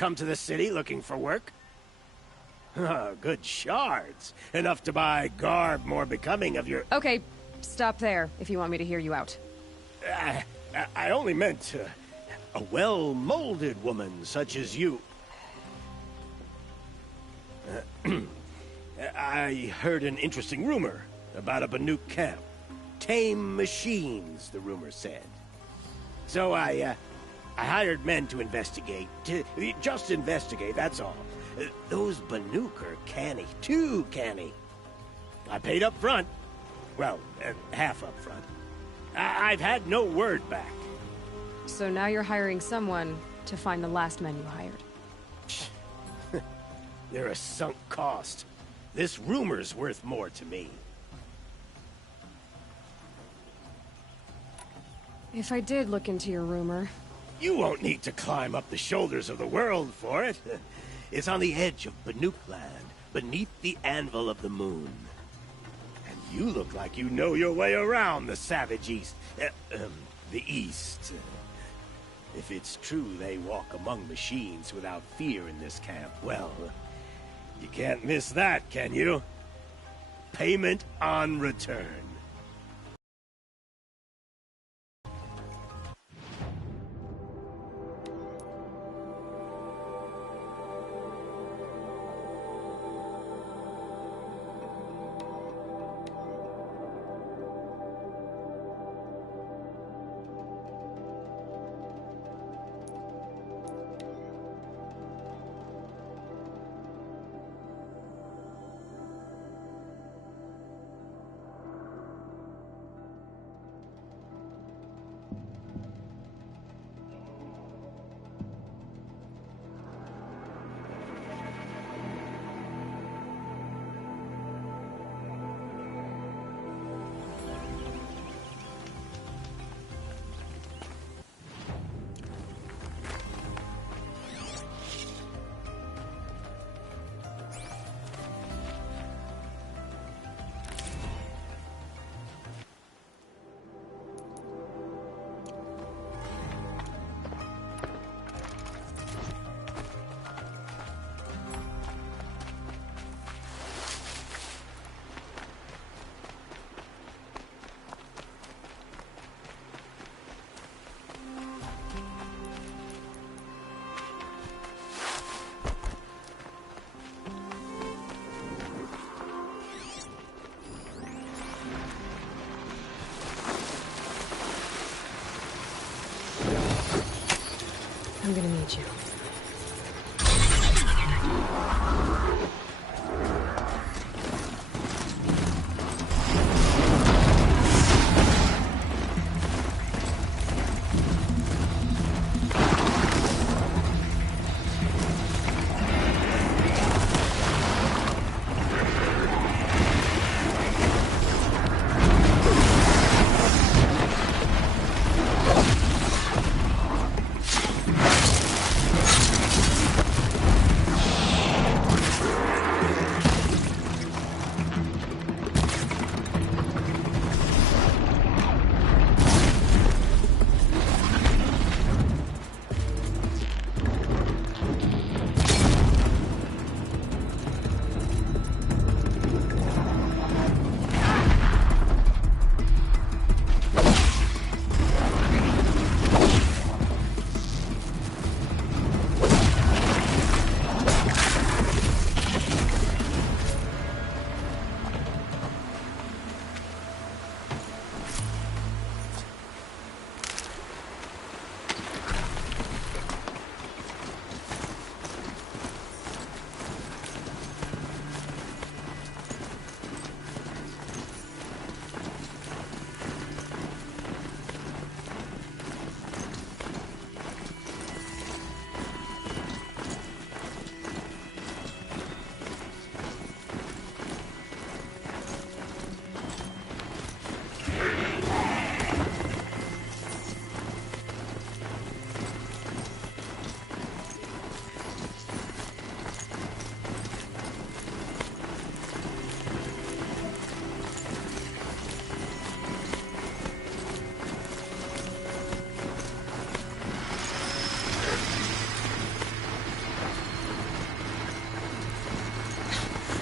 come to the city looking for work? Good shards. Enough to buy garb more becoming of your... Okay, stop there if you want me to hear you out. I only meant a well-molded woman such as you. I heard an interesting rumor about a Banuk camp. Tame machines, the rumor said. So I hired men to investigate. Just investigate, that's all. Those Banuk are canny. Too canny. I paid up front. Well, half up front. I've had no word back. So now you're hiring someone to find the last men you hired. They're a sunk cost. This rumor's worth more to me. If I did look into your rumor... You won't need to climb up the shoulders of the world for it. It's on the edge of Banuk land, beneath the anvil of the moon. And you look like you know your way around the savage east. The east. If it's true they walk among machines without fear in this camp, well, you can't miss that, can you? Payment on return. I'm gonna need you.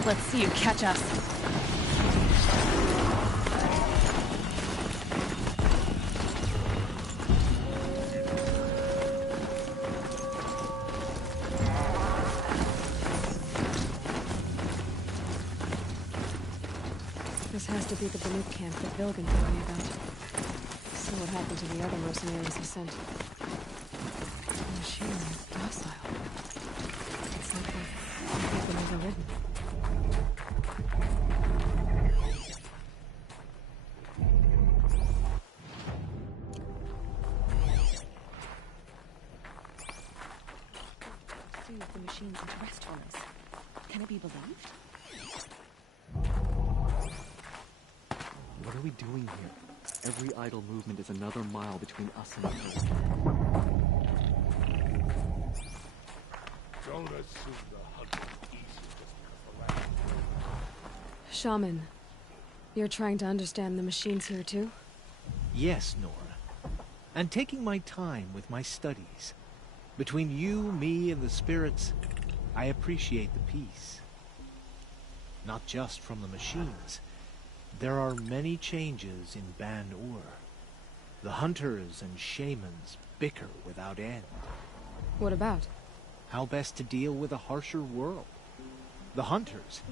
Let's see you catch us. This has to be the Banuk camp that Vilgan told me about. So what happened to the other mercenaries he sent? The machine is docile. It's like they've been overridden. Soothe the machines into restfulness. Can it be believed? What are we doing here? Every idle movement is another mile between us and the Earth. Don't assume the hunt is easy just because the land. Shaman, you're trying to understand the machines here too? Yes, Nora. And taking my time with my studies. Between you, me, and the spirits, I appreciate the peace. Not just from the machines. There are many changes in Ban-Ur. The hunters and shamans bicker without end. What about? How best to deal with a harsher world? The hunters,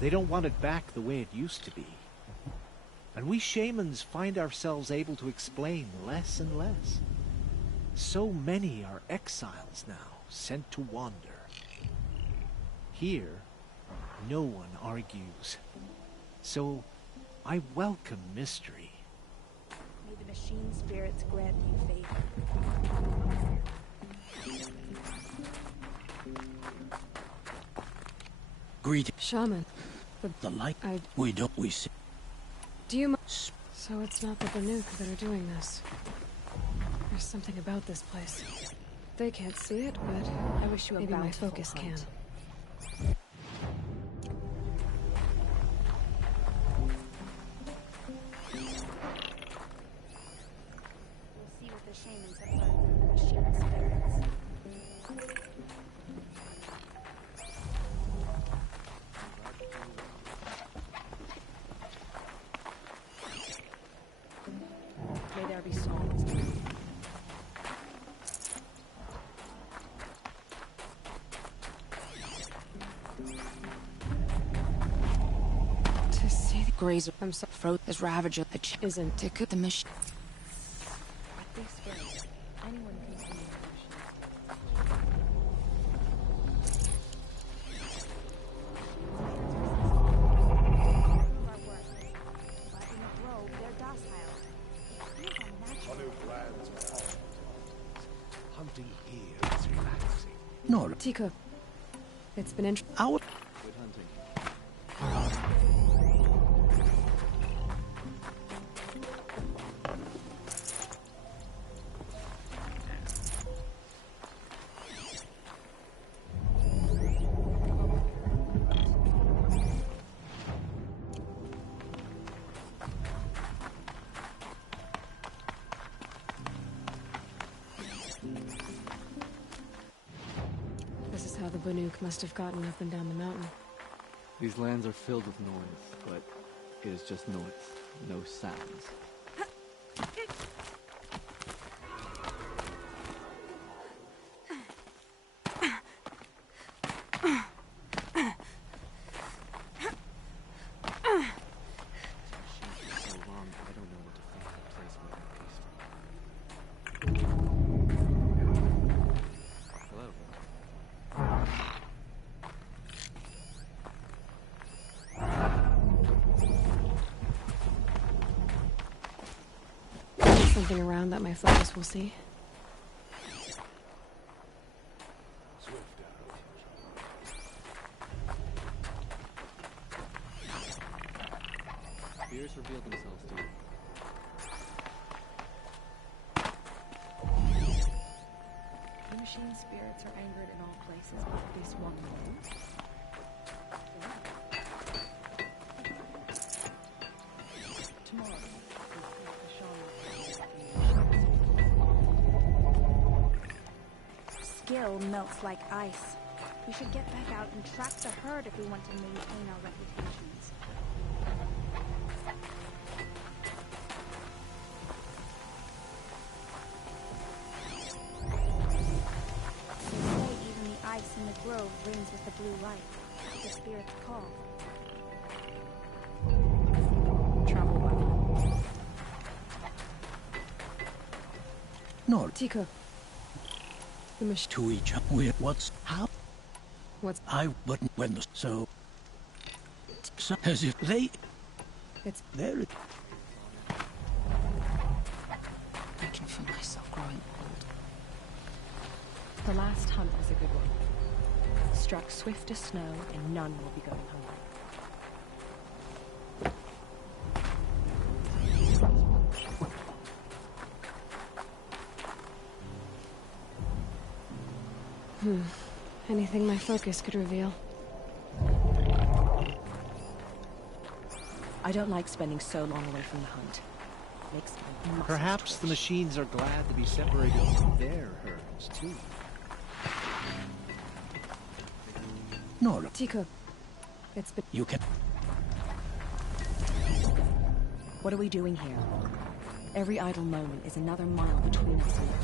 they don't want it back the way it used to be. And we shamans find ourselves able to explain less and less. So many are exiles now, sent to wander. Here, no one argues. So, I welcome mystery. May the machine spirits grant you favor. Greet Shaman, the light. I... We see. Do you... So it's not the Banuk that are doing this. There's something about this place. They can't see it, but I wish you a maybe my bountiful focus hunt. can. We'll see what the shamans have learned from the machine spirits. May there be souls. To see the... Grazer I'm so... froze as Ravager the Isn't... to cut the machine. With these spirits, anyone can see the machine. Hunting here is relaxing. Nora. Tico, it's been Our Good hunting. This is how the Banuk must have gotten up and down the mountain. These lands are filled with noise, but it is just noise, no sounds. So long, I don't know what to think of a place more peaceful. Hello. Something around that my focus will see. Fears reveal themselves to you. The machine spirits are angered in all places but this one room. Tomorrow, the shaman. Skill melts like ice. We should get back out and track the herd if we want to maintain our reputations. They say even the ice in the grove rings with the blue light. The spirit's call. Travel well. No, Tico. The machine. to each other. What's how? What's... I wouldn't when the so as if they It's... there. I can feel myself growing old. The last hunt was a good one. Struck swift as snow, and none will be going hungry. Anything my focus could reveal. I don't like spending so long away from the hunt. Makes my muscles Perhaps the twitch. machines are glad to be separated from their herds, too. No, Tico. It's been... you can. What are we doing here? Every idle moment is another mile between us and the herd.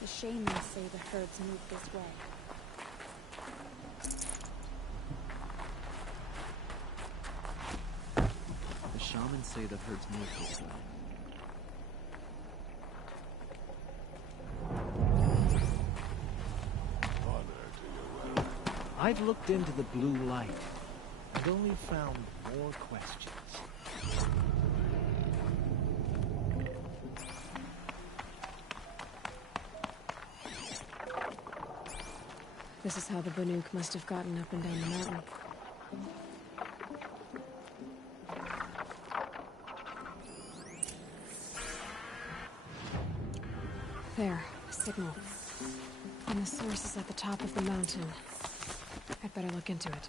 The shamans say the herds move this way. The shamans say the herds move this way. I've looked into the blue light and only found more questions. This is how the Banuk must have gotten up and down the mountain. There, a signal. And the source is at the top of the mountain. I'd better look into it.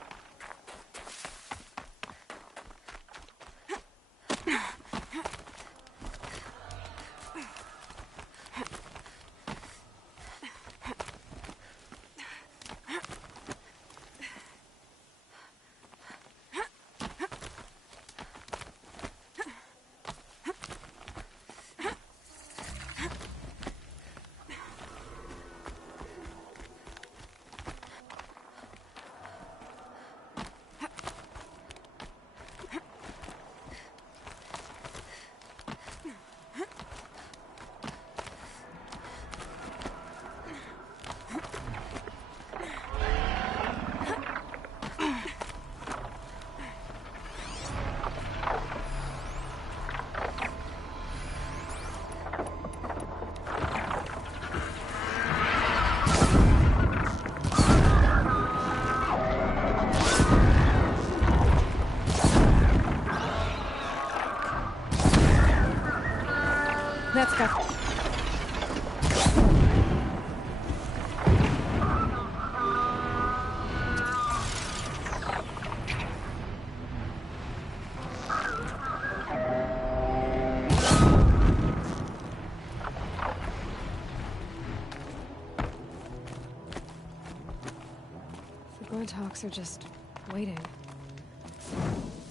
That's got... The Gorthawks are just waiting.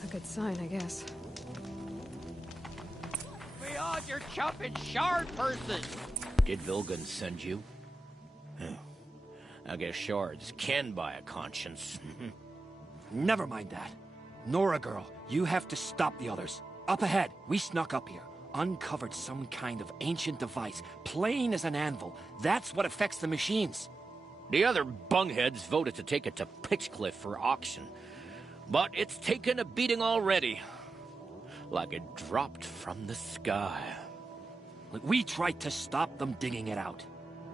A good sign, I guess. Beyond your chopping shard person! Did Vilgun send you? I guess shards can buy a conscience. Never mind that. Nora girl, you have to stop the others. Up ahead, we snuck up here. Uncovered some kind of ancient device, plain as an anvil. That's what affects the machines. The other bungheads voted to take it to Pitchcliff for auction. But it's taken a beating already. Like it dropped from the sky. Look, we tried to stop them digging it out.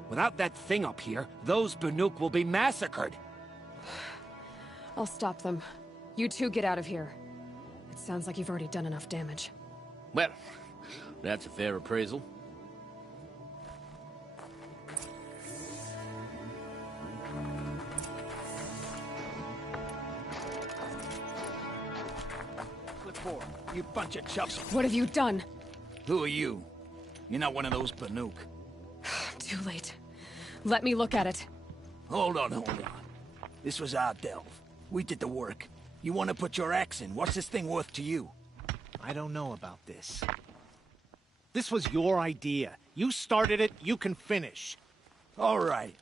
Without that thing up here, those Banuk will be massacred. I'll stop them. You two get out of here. It sounds like you've already done enough damage. Well, that's a fair appraisal. work for? You bunch of chumps. What have you done? Who are you? You're not one of those Banuk. Too late. Let me look at it. Hold on. This was our delve. We did the work. You want to put your axe in? What's this thing worth to you? I don't know about this. This was your idea. You started it, you can finish. All right.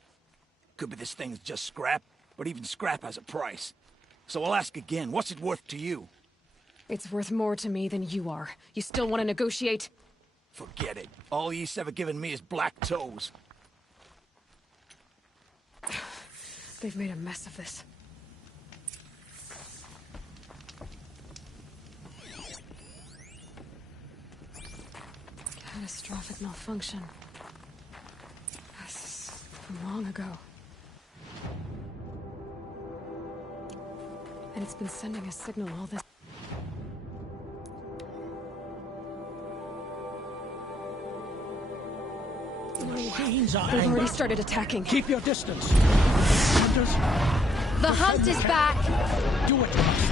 Could be this thing's just scrap, but even scrap has a price. So I'll ask again, what's it worth to you? It's worth more to me than you are. You still want to negotiate? Forget it. All East's ever given me is black toes. They've made a mess of this. Catastrophic malfunction. This is from long ago. And it's been sending a signal all this. Machines are They've already angry. started attacking. Keep your distance. Hunters, The hunt is back! do it first.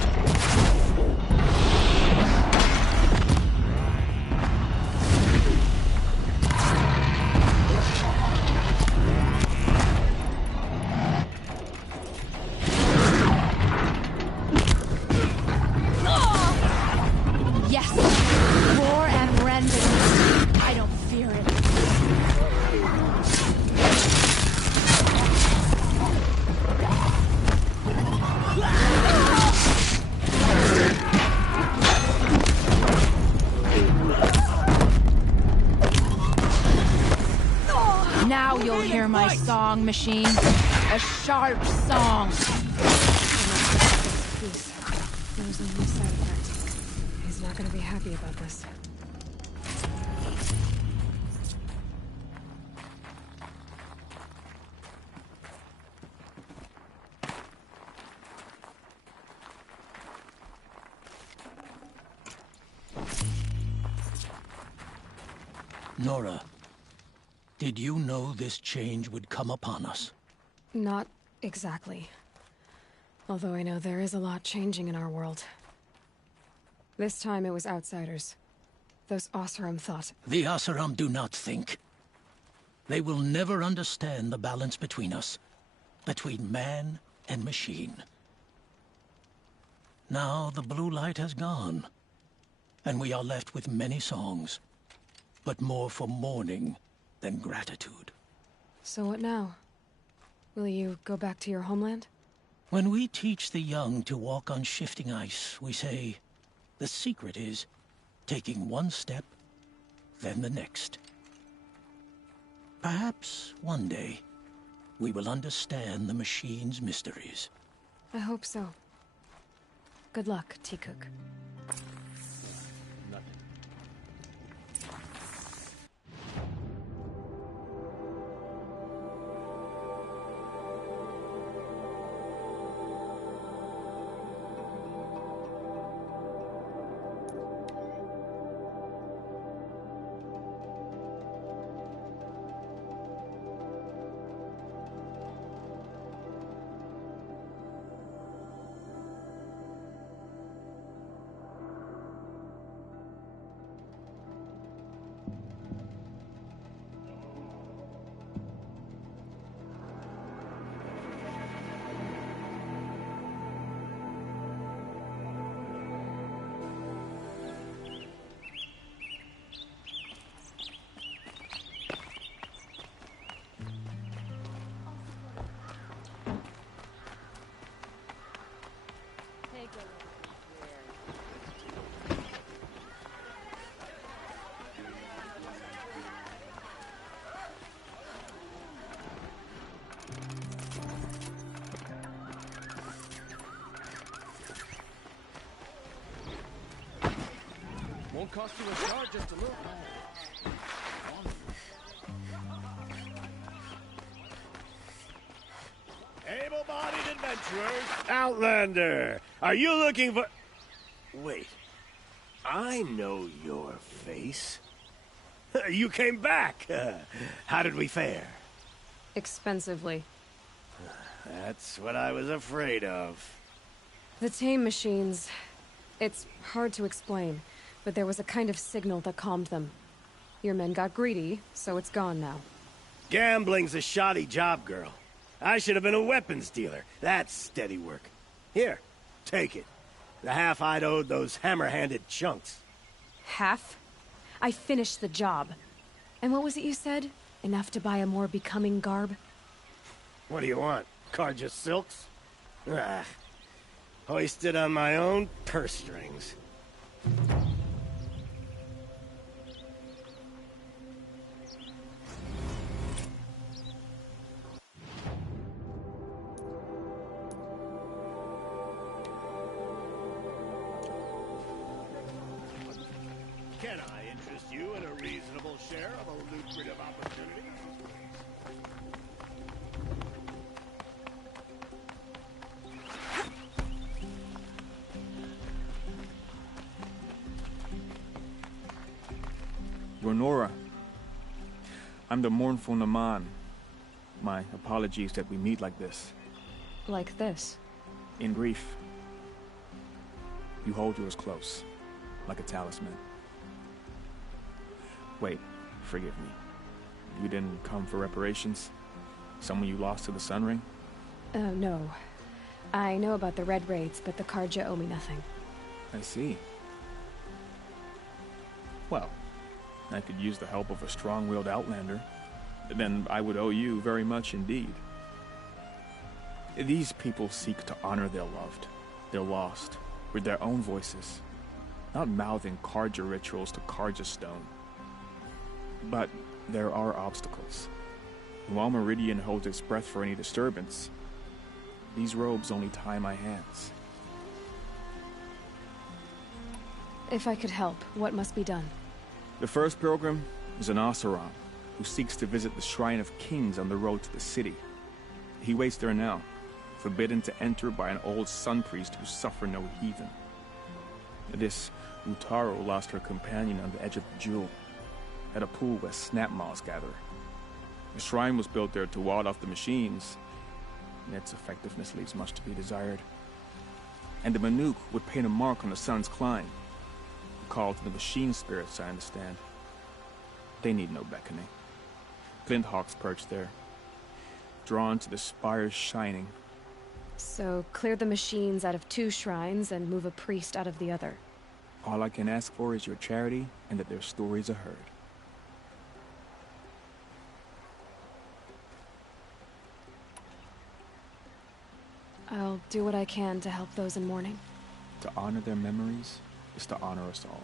Yes! Roar and rend it. I don't fear it. Now you'll hear my song, machine. A sharp song. Peace. There's only side effect. He's not going to be happy about this. Nora, did you know this change would come upon us? Not exactly. Although I know there is a lot changing in our world. This time it was outsiders. Those Oseram thought. The Asaram do not think. They will never understand the balance between us, between man and machine. Now the blue light has gone, and we are left with many songs, but more for mourning than gratitude. So what now? Will you go back to your homeland? When we teach the young to walk on shifting ice, we say, the secret is taking one step, then the next. Perhaps one day, we will understand the machine's mysteries. I hope so. Good luck, T-Cook. Won't cost you a charge just to look. Able-bodied adventurers, Outlander, are you looking for... Wait, I know your face. You came back. How did we fare? Expensively. That's what I was afraid of. The tame machines, It's hard to explain, but there was a kind of signal that calmed them. Your men got greedy, so it's gone now. Gambling's a shoddy job, girl. I should have been a weapons dealer. That's steady work. Here, take it. The half I'd owed those hammer-handed chunks. Half? I finished the job. And what was it you said? Enough to buy a more becoming garb? What do you want? Carja silks? Ah, hoisted on my own purse strings. Can I interest you in a reasonable share of a lucrative opportunity? Nora. I'm the mournful Naman. My apologies that we meet like this. Like this? In grief. You hold yours close, like a talisman. Wait, forgive me. You didn't come for reparations? Someone you lost to the Sun Ring? No. I know about the Red Raids, but the Carja owe me nothing. I see. Well, I could use the help of a strong-willed outlander. Then I would owe you very much indeed. These people seek to honor their loved, their lost, with their own voices, not mouthing Carja rituals to Carja stone. But there are obstacles. While Meridian holds its breath for any disturbance, these robes only tie my hands. If I could help, what must be done? The first pilgrim is an Oseram, who seeks to visit the Shrine of Kings on the road to the city. He waits there now, forbidden to enter by an old sun priest who suffer no heathen. This Utaro lost her companion on the edge of the jewel, at a pool where snap moths gather. The shrine was built there to ward off the machines, and its effectiveness leaves much to be desired. And the Manuk would paint a mark on the sun's climb, a call to the machine spirits, I understand. They need no beckoning. Flint hawks perch there, drawn to the spires shining. So, clear the machines out of 2 shrines and move a priest out of the other. All I can ask for is your charity and that their stories are heard. I'll do what I can to help those in mourning. To honor their memories is to honor us all.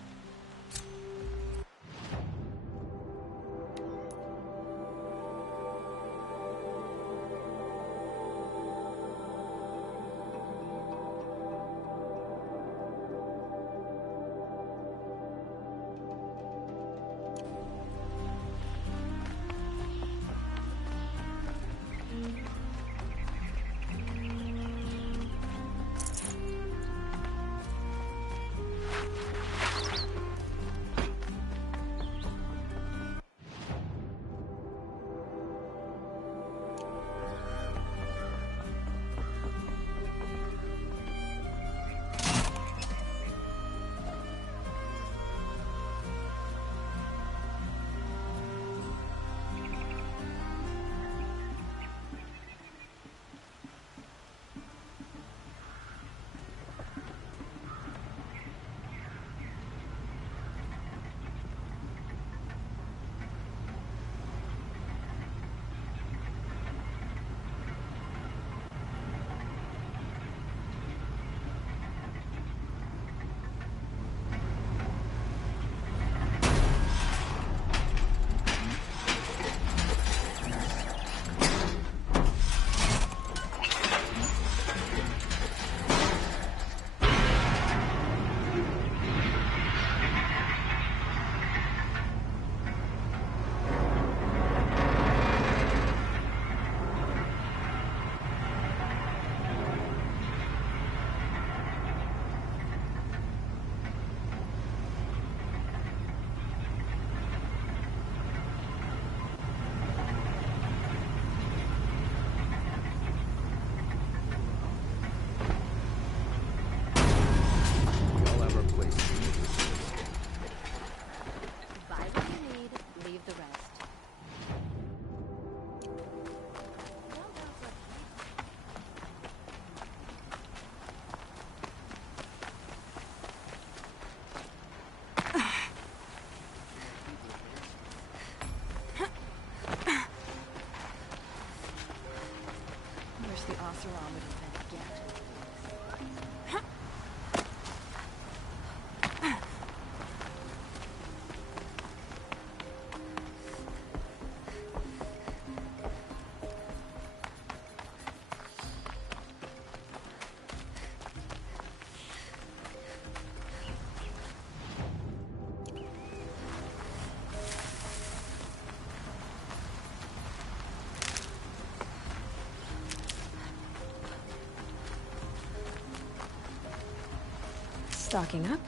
Stocking up.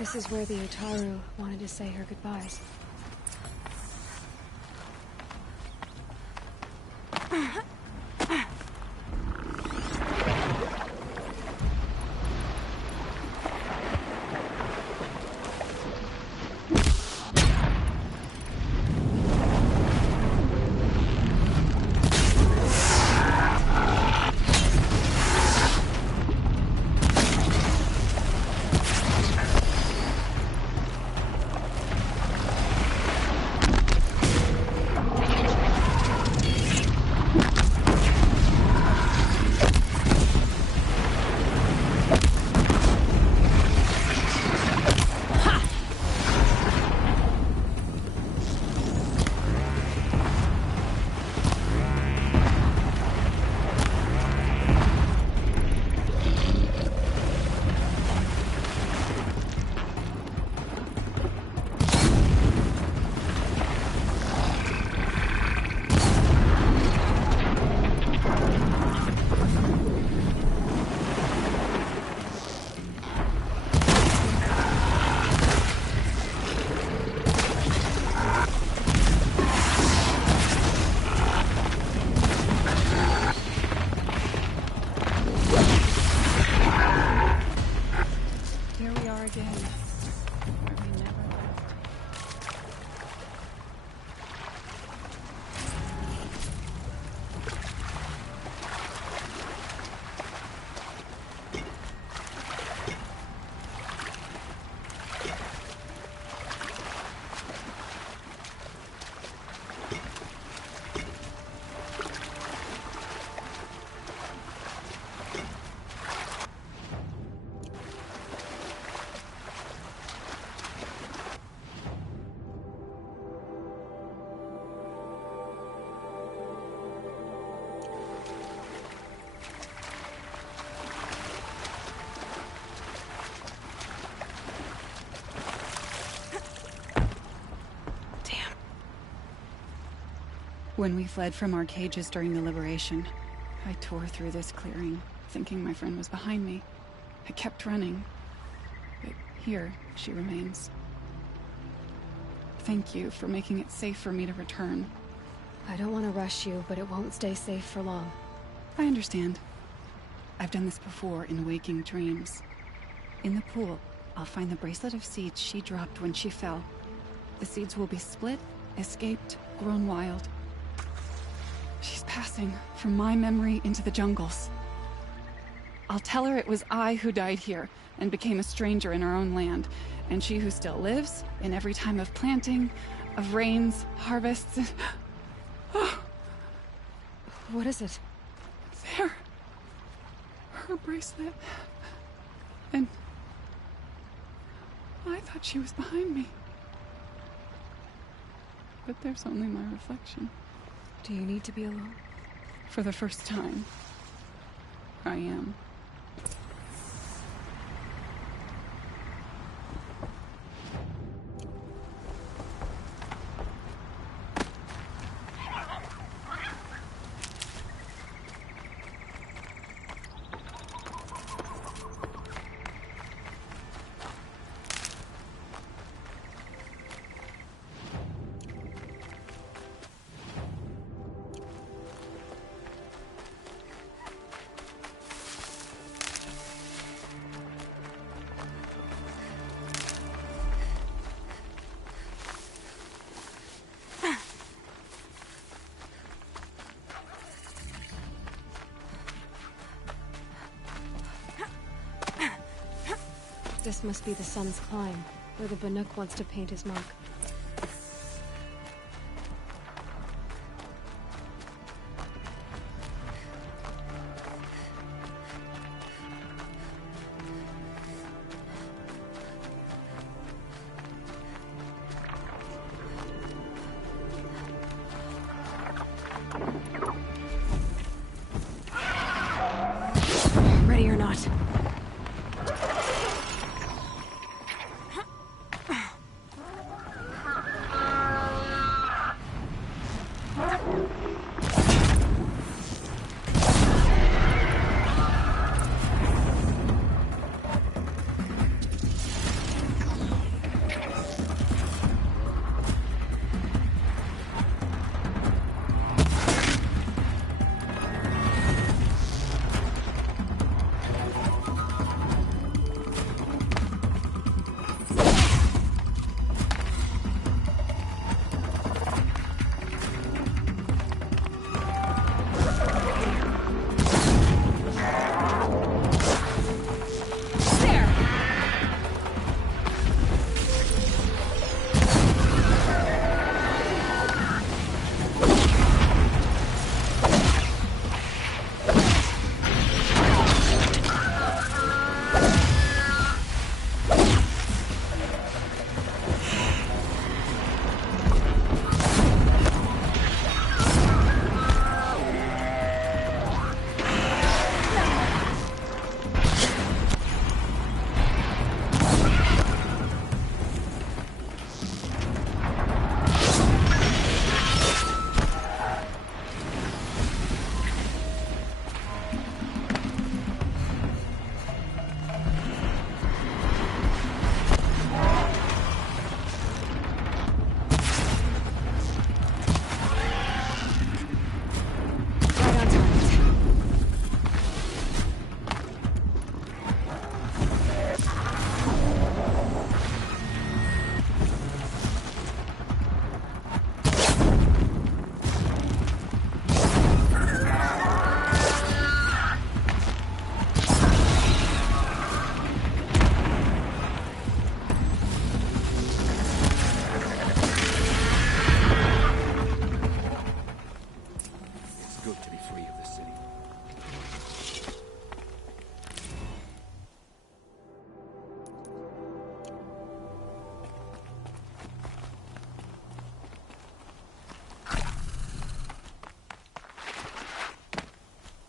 This is where the Utaru wanted to say her goodbyes. When we fled from our cages during the liberation, I tore through this clearing, thinking my friend was behind me. I kept running, but here she remains. Thank you for making it safe for me to return. I don't want to rush you, but it won't stay safe for long. I understand. I've done this before in waking dreams. In the pool, I'll find the bracelet of seeds she dropped when she fell. The seeds will be split, escaped, grown wild. She's passing from my memory into the jungles. I'll tell her it was I who died here and became a stranger in our own land, and she who still lives in every time of planting, of rains, harvests, and... Oh. What is it? There. Her bracelet. And... I thought she was behind me. But there's only my reflection. Do you need to be alone? For the first time, I am. This must be the sun's climb, where the Banuk wants to paint his mark.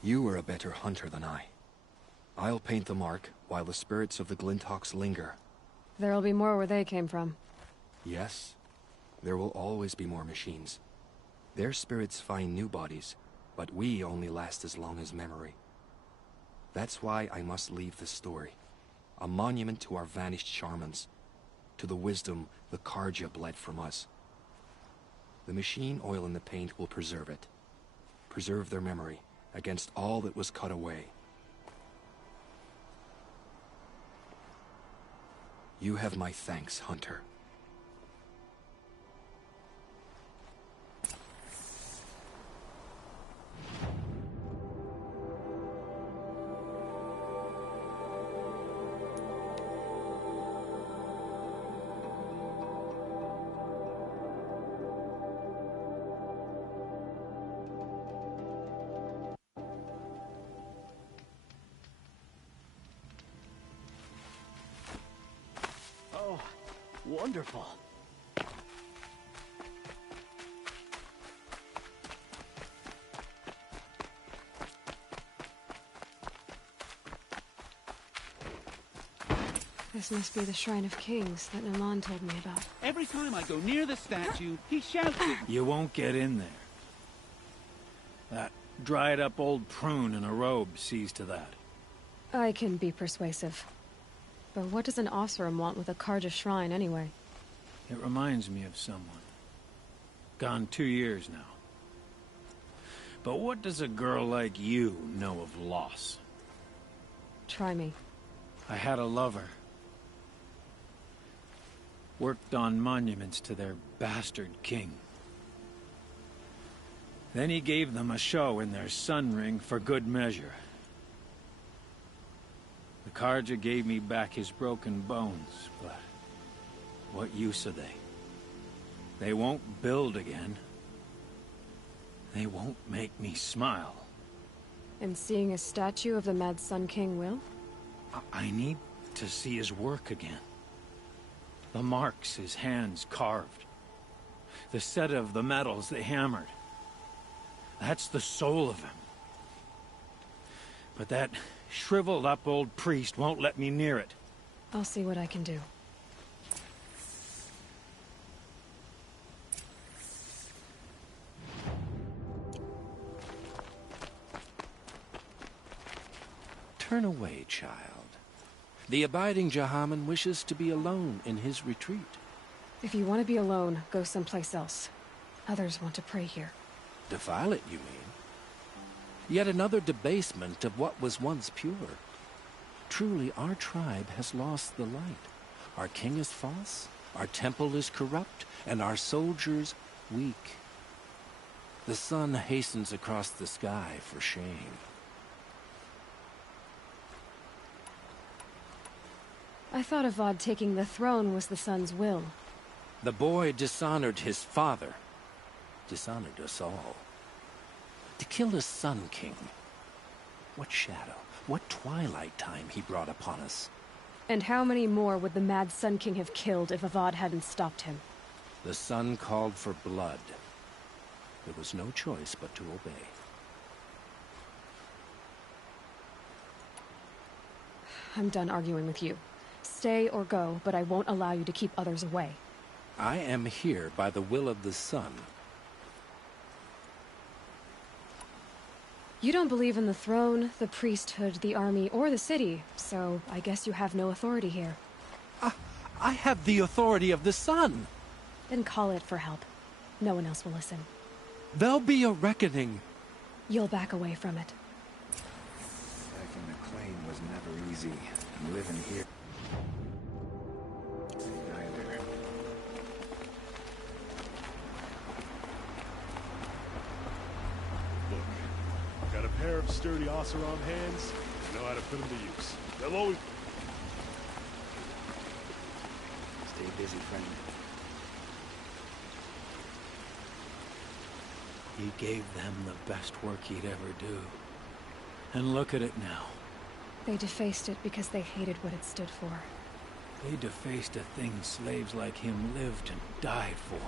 You were a better hunter than I. I'll paint the mark while the spirits of the Glinthawks linger. There'll be more where they came from. Yes, there will always be more machines. Their spirits find new bodies, but we only last as long as memory. That's why I must leave this story. A monument to our vanished shamans, to the wisdom the Karja bled from us. The machine oil in the paint will preserve it. Preserve their memory against all that was cut away. You have my thanks, Hunter. Oh, wonderful. This must be the Shrine of Kings that Naman told me about. Every time I go near the statue, he shouts at me. You won't get in there. That dried-up old prune in a robe sees to that. I can be persuasive. But what does an Oseram want with a Karja shrine, anyway? It reminds me of someone. Gone 2 years now. But what does a girl like you know of loss? Try me. I had a lover. Worked on monuments to their bastard king. Then he gave them a show in their sun ring for good measure. The Karja gave me back his broken bones, but what use are they? They won't build again. They won't make me smile. And seeing a statue of the Mad Sun King will? I need to see his work again. The marks his hands carved. The set of the metals they hammered. That's the soul of him. But that shriveled up old priest won't let me near it. I'll see what I can do. Turn away, child. The abiding Jahaman wishes to be alone in his retreat. If you want to be alone, go someplace else. Others want to pray here. Defile it, you mean? Yet another debasement of what was once pure. Truly, our tribe has lost the light. Our king is false, our temple is corrupt, and our soldiers weak. The sun hastens across the sky for shame. I thought Avad taking the throne was the sun's will. The boy dishonored his father, dishonored us all. To kill the Sun King. What shadow, what twilight time he brought upon us. And how many more would the Mad Sun King have killed if Avad hadn't stopped him? The sun called for blood. There was no choice but to obey. I'm done arguing with you. Stay or go, but I won't allow you to keep others away. I am here by the will of the sun. You don't believe in the throne, the priesthood, the army, or the city, so I guess you have no authority here. I have the authority of the sun. Then call it for help. No one else will listen. There'll be a reckoning. You'll back away from it. Back in the claim was never easy, and living here... neither. Look, got a pair of sturdy Oseram hands, and know how to put them to use. They'll always... Stay busy, friend. He gave them the best work he'd ever do. And look at it now. They defaced it because they hated what it stood for. They defaced a thing slaves like him lived and died for.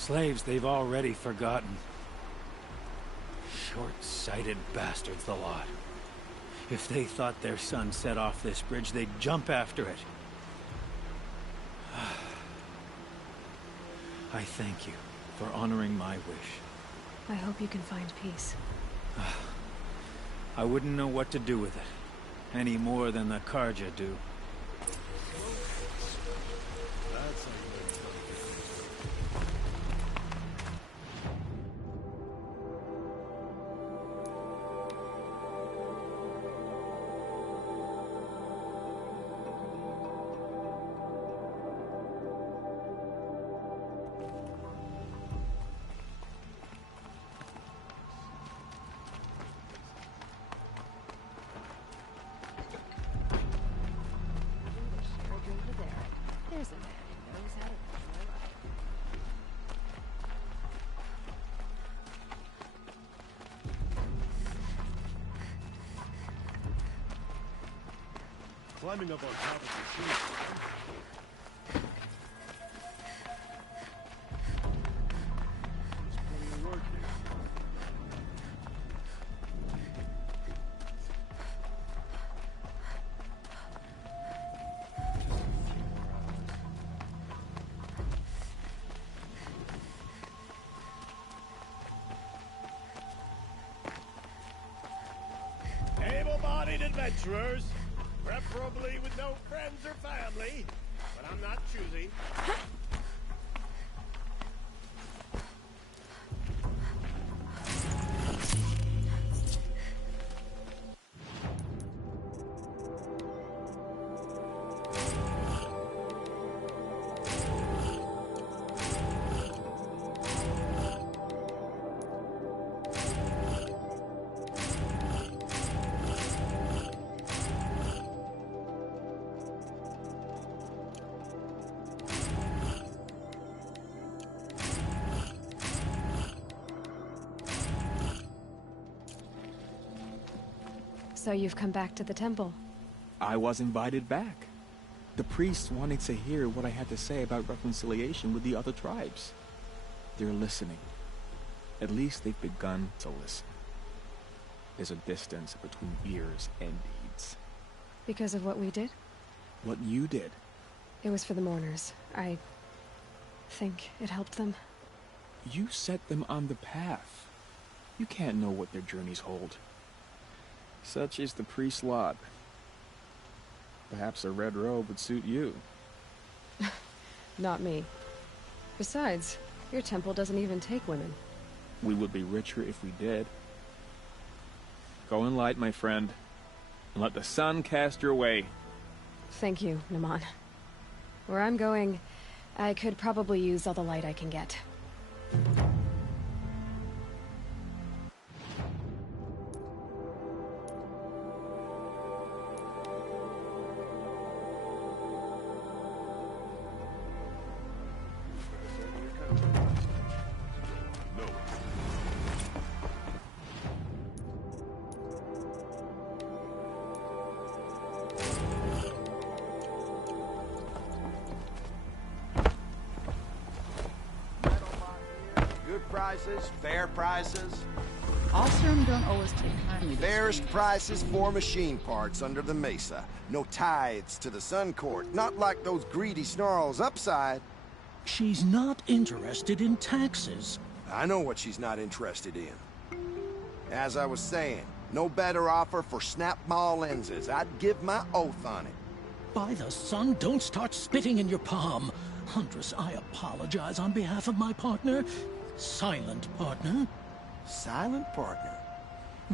Slaves they've already forgotten. Short-sighted bastards, the lot. If they thought their son set off this bridge, they'd jump after it. I thank you for honoring my wish. I hope you can find peace. I wouldn't know what to do with it, any more than the Karja do. That's like There's a man who knows how to run a life. climbing up on top of the tree. There's plenty of work here. Able-bodied adventurers, preferably with no friends or family, but I'm not choosy. So you've come back to the temple. I was invited back. The priests wanted to hear what I had to say about reconciliation with the other tribes. They're listening. At least they've begun to listen. There's a distance between ears and deeds. Because of what we did? What you did. It was for the mourners. I think it helped them. You set them on the path. You can't know what their journeys hold. Such is the priest's lot. Perhaps a red robe would suit you. Not me. Besides, your temple doesn't even take women. We would be richer if we did. Go in light, my friend, and let the sun cast your way. Thank you, Naman. Where I'm going, I could probably use all the light I can get. Prices, fair prices. Ostrom don't always take kindly to Fairest prices for machine parts under the mesa. No tithes to the Sun Court, not like those greedy snarls upside. She's not interested in taxes. I know what she's not interested in. As I was saying, no better offer for snap maw lenses. I'd give my oath on it. By the sun, don't start spitting in your palm. Huntress, I apologize on behalf of my partner. Silent partner. Silent partner?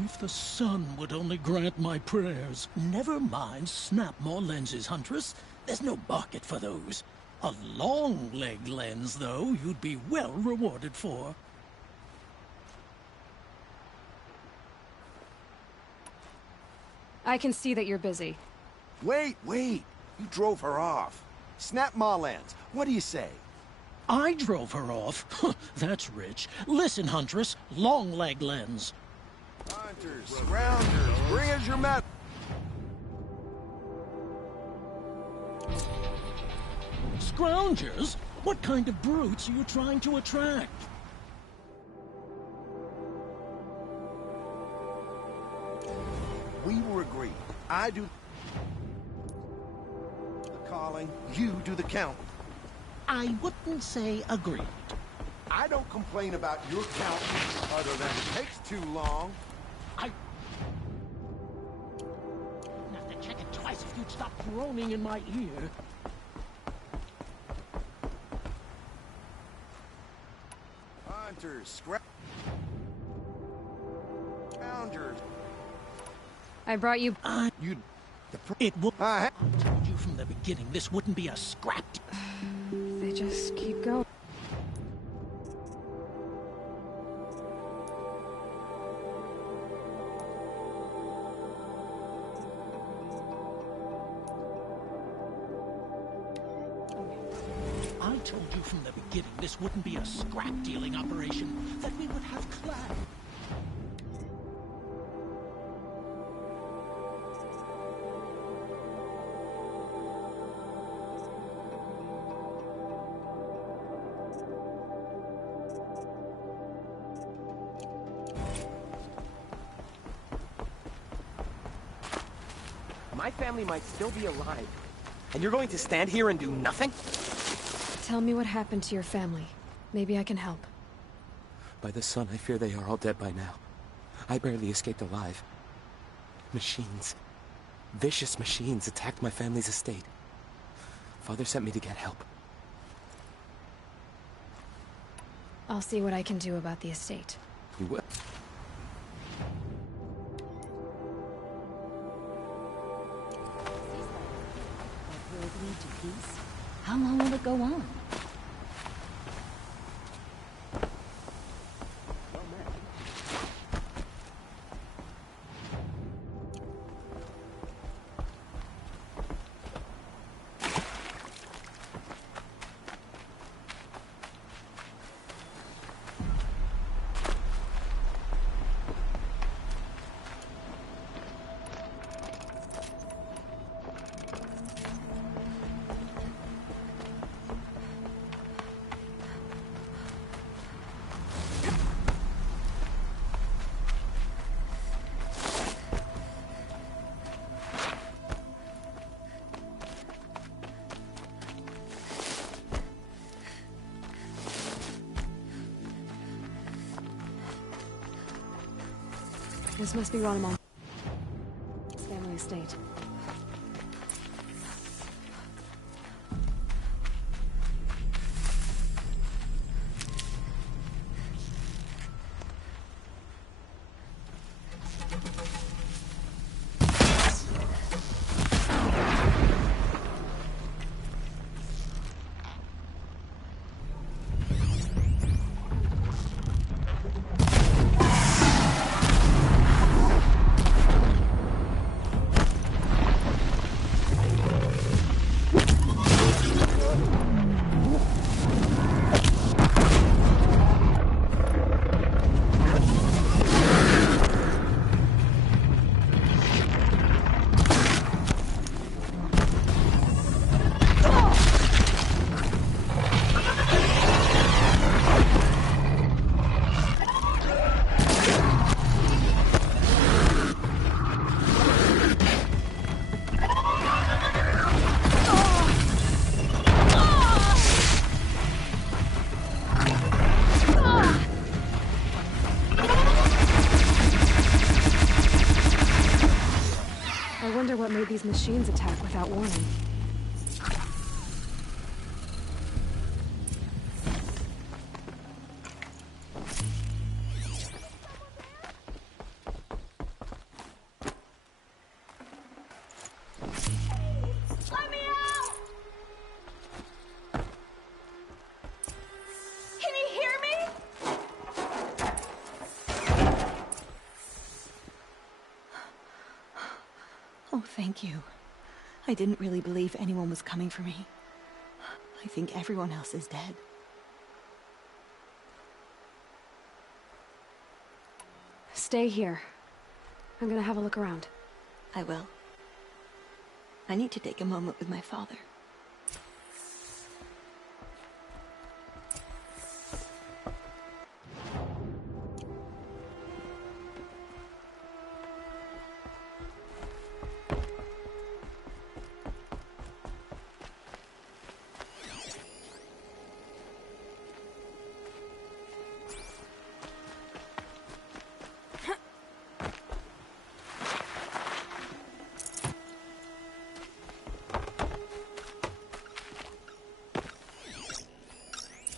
If the sun would only grant my prayers. Never mind snap more lenses, Huntress. There's no market for those. A long leg lens, though, you'd be well rewarded for. I can see that you're busy. Wait. You drove her off. Snap maw lens. What do you say? I drove her off? That's rich. Listen, Huntress, long leg lens. Hunters, rounders, bring us your metal. Scroungers? What kind of brutes are you trying to attract? We were agreed. I do the calling, you do the counting. I wouldn't say agreed. I don't complain about your counting, other than it takes too long. I'd have to check it twice if you'd stop droning in my ear. Hunters, scroungers. I brought you... It would... I told you from the beginning this wouldn't be a scrap. They just keep going. I told you from the beginning this wouldn't be a scrap-dealing operation, that we would have class. My family might still be alive, and you're going to stand here and do nothing? Tell me what happened to your family. Maybe I can help. By the sun, I fear they are all dead by now. I barely escaped alive. Machines. Vicious machines attacked my family's estate. Father sent me to get help. I'll see what I can do about the estate. You will? Lead to peace? How long will it go on? This must be Ronamon. Family estate. I wonder what made these machines attack without warning. Let me out! Can he hear me? Oh, thank you. I didn't really believe anyone was coming for me. I think everyone else is dead. Stay here. I'm gonna have a look around. I will. I need to take a moment with my father.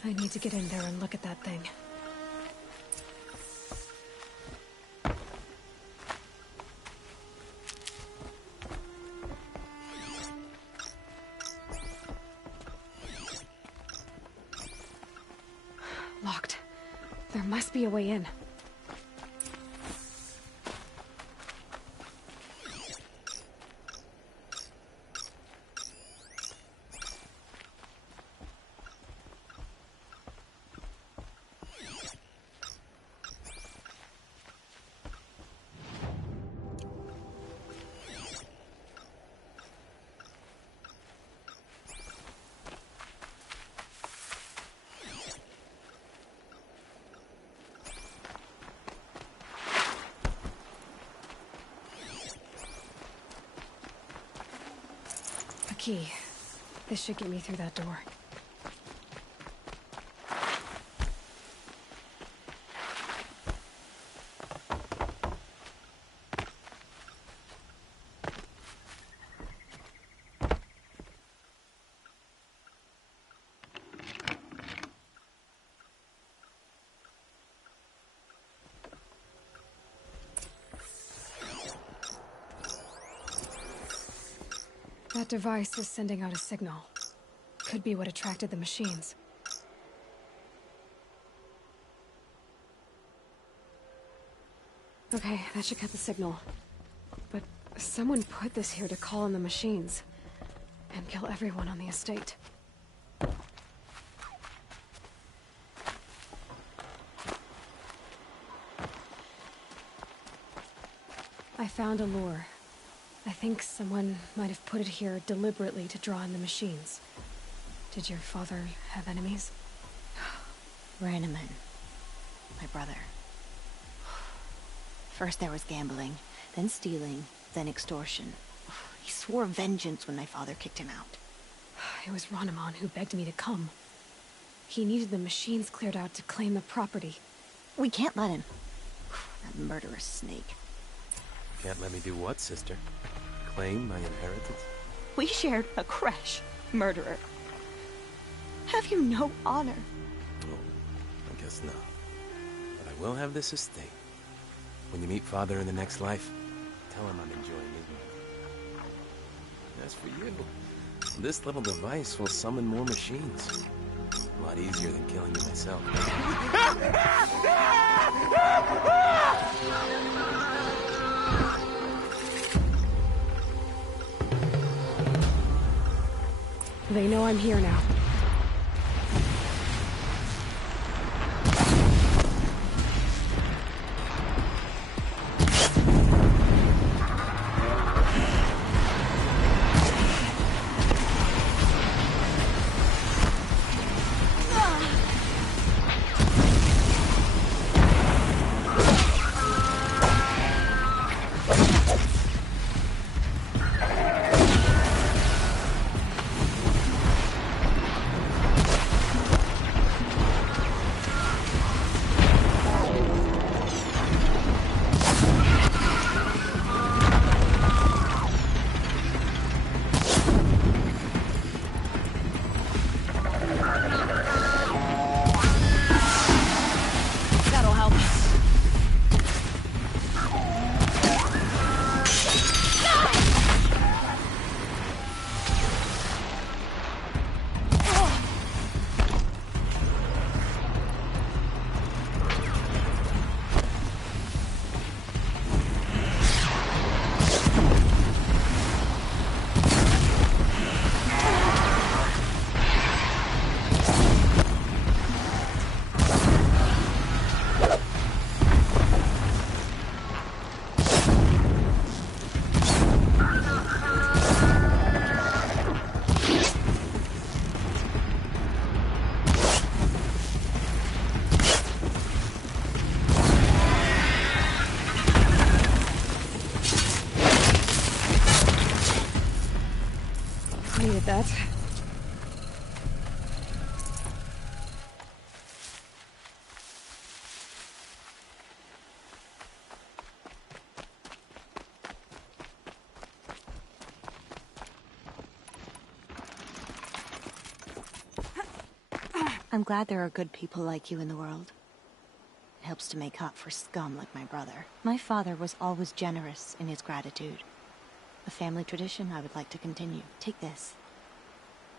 I need to get in there and look at that thing. Locked. There must be a way in. Key. This should get me through that door. That device is sending out a signal. Could be what attracted the machines. Okay, that should cut the signal. But someone put this here to call on the machines. And kill everyone on the estate. I found a lure. I think someone might have put it here deliberately to draw in the machines. Did your father have enemies? Ranneman. My brother. First there was gambling, then stealing, then extortion. He swore vengeance when my father kicked him out. It was Ranneman who begged me to come. He needed the machines cleared out to claim the property. We can't let him. That murderous snake. Can't let me do what, sister? Claim my inheritance? We shared a creche, murderer. Have you no honor? Oh, I guess not. But I will have this estate. When you meet Father in the next life, tell him I'm enjoying his money. As for you, this little device will summon more machines. A lot easier than killing you myself. They know I'm here now. I'm glad there are good people like you in the world. It helps to make up for scum like my brother. My father was always generous in his gratitude. A family tradition I would like to continue. Take this.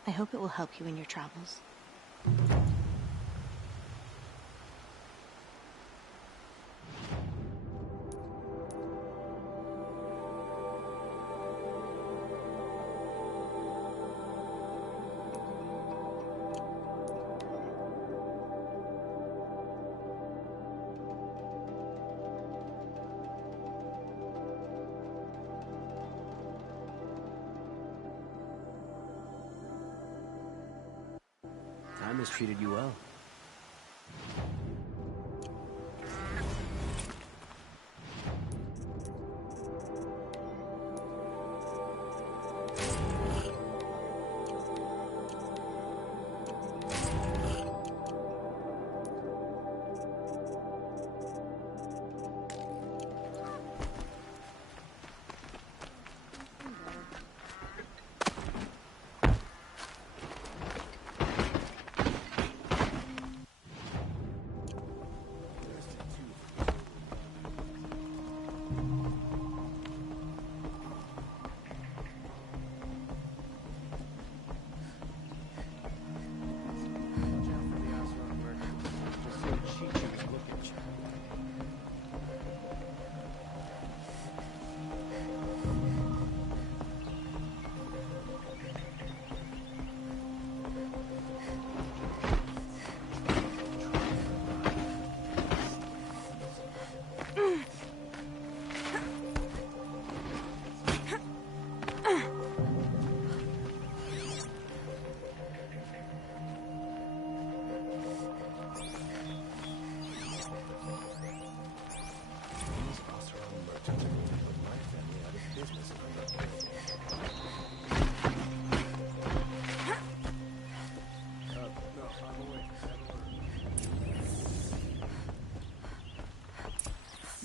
I hope it will help you in your travels. Time has treated you well.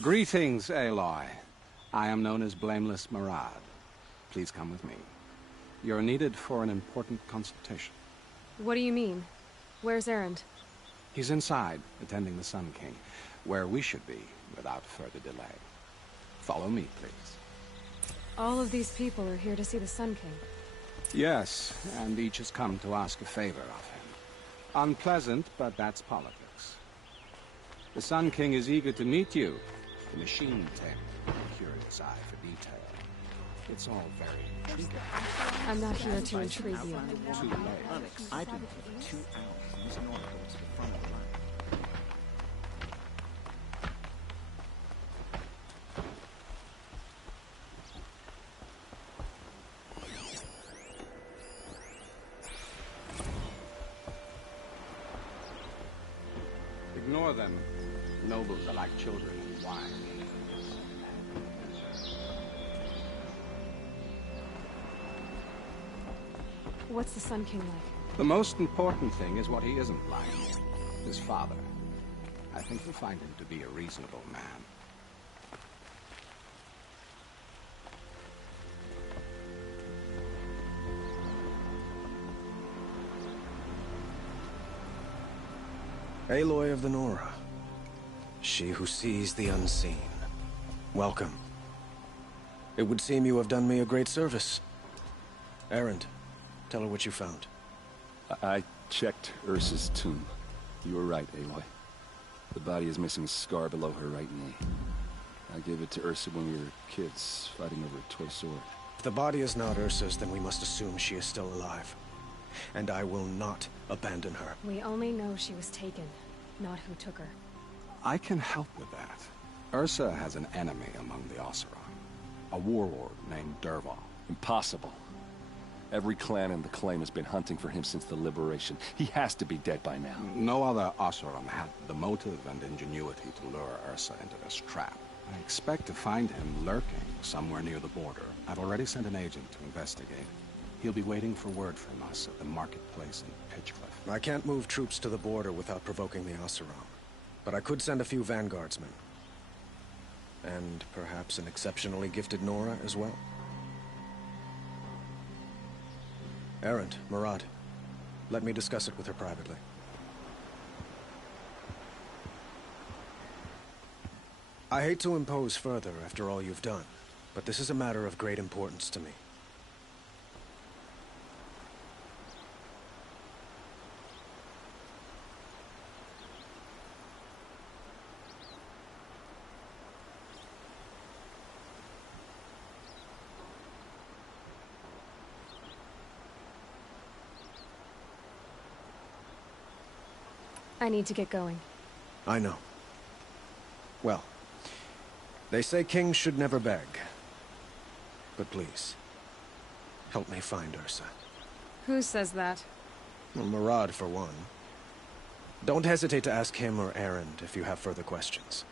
Greetings, Aloy. I am known as Blameless Murad. Please come with me. You're needed for an important consultation. What do you mean? Where's Erend? He's inside, attending the Sun King, where we should be, without further delay. Follow me, please. All of these people are here to see the Sun King. Yes, and each has come to ask a favor of him. Unpleasant, but that's politics. The Sun King is eager to meet you. The machine tamer, with a curious eye for detail. It's all very intriguing. I'm not here to intrigue you. Too late. I've been here for 2 hours using oracles to the front of the line. Ignore them. Nobles are like children in wine. What's the Sun King like? The most important thing is what he isn't like. His father. I think you'll find him to be a reasonable man. Aloy of the Nora. She who sees the unseen. Welcome. It would seem you have done me a great service. Erend, tell her what you found. I checked Ursa's tomb. You were right, Aloy. The body is missing a scar below her right knee. I gave it to Ursa when we were kids, fighting over a toy sword. If the body is not Ursa's, then we must assume she is still alive. And I will not abandon her. We only know she was taken, not who took her. I can help with that. Ursa has an enemy among the Oseram. A warlord named Dervahl. Impossible. Every clan in the claim has been hunting for him since the liberation. He has to be dead by now. No other Oseram had the motive and ingenuity to lure Ursa into this trap. I expect to find him lurking somewhere near the border. I've already sent an agent to investigate. He'll be waiting for word from us at the marketplace in Pitchcliff. I can't move troops to the border without provoking the Oseram. But I could send a few vanguardsmen. And perhaps an exceptionally gifted Nora as well. Erend, Murad, let me discuss it with her privately. I hate to impose further after all you've done, but this is a matter of great importance to me. I need to get going. I know. Well, they say kings should never beg. But please, help me find Ursa. Who says that? Well, Murad, for one. Don't hesitate to ask him or Erend if you have further questions.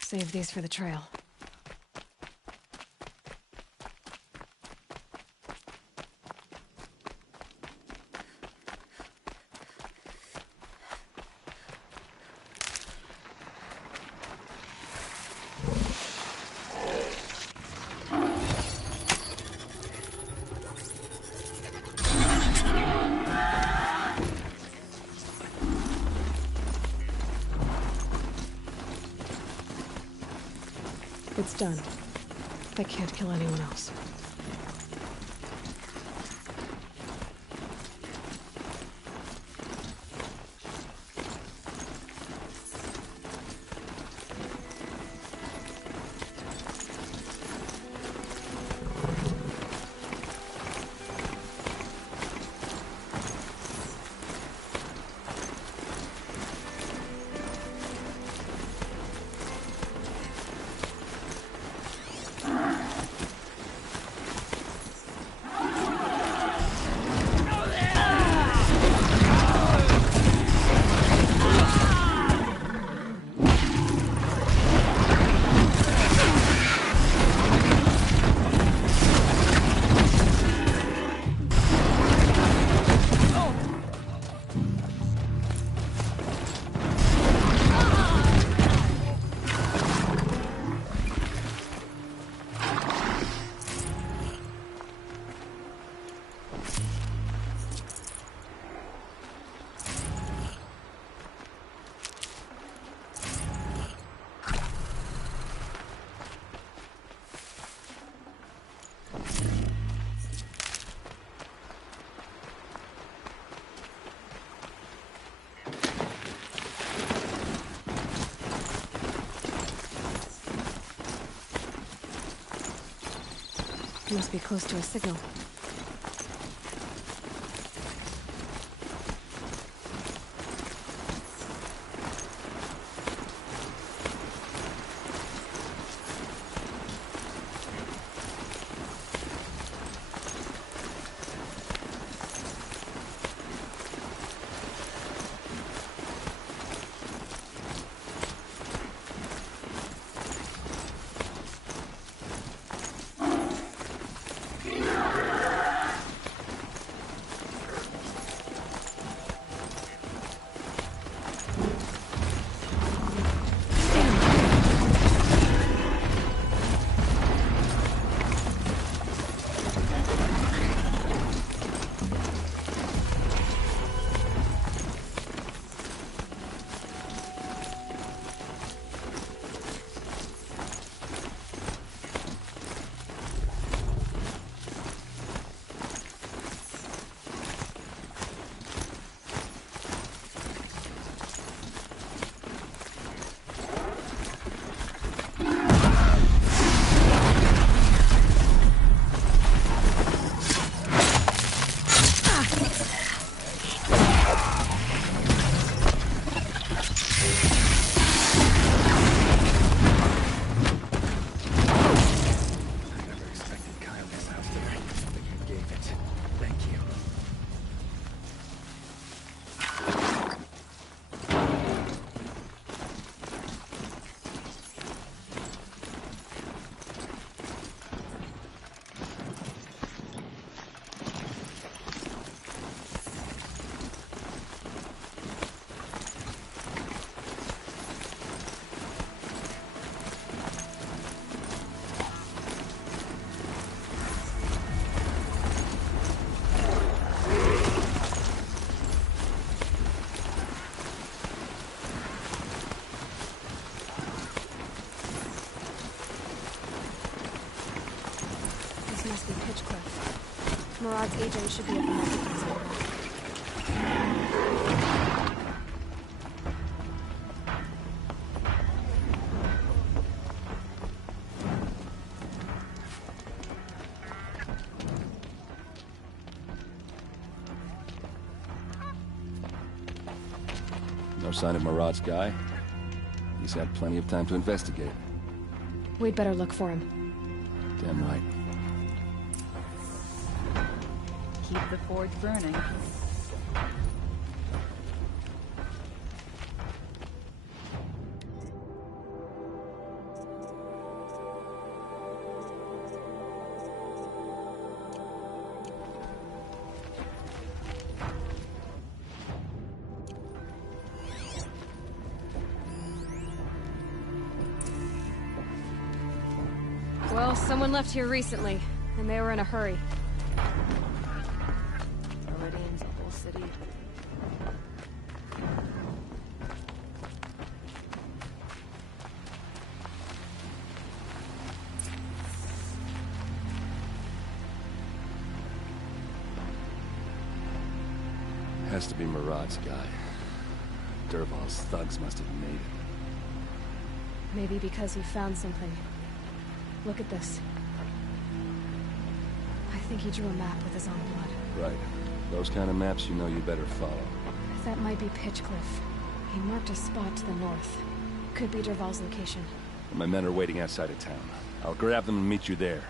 Save these for the trail. It's done. They can't kill anyone else. Must be close to a signal. must be Pitchcliff. Murad's agent should be at the market somewhere. No sign of Murad's guy? He's had plenty of time to investigate. We'd better look for him. Damn right. Keep the forge burning. Well, someone left here recently, and they were in a hurry. Meridian's a whole city. Has to be Murad's guy. Dervahl's thugs must have made it. Maybe because he found something. Look at this. I think he drew a map with his own blood. Right. Those kind of maps you know you better follow. That might be Pitchcliff. He marked a spot to the north. Could be Dervahl's location. My men are waiting outside of town. I'll grab them and meet you there.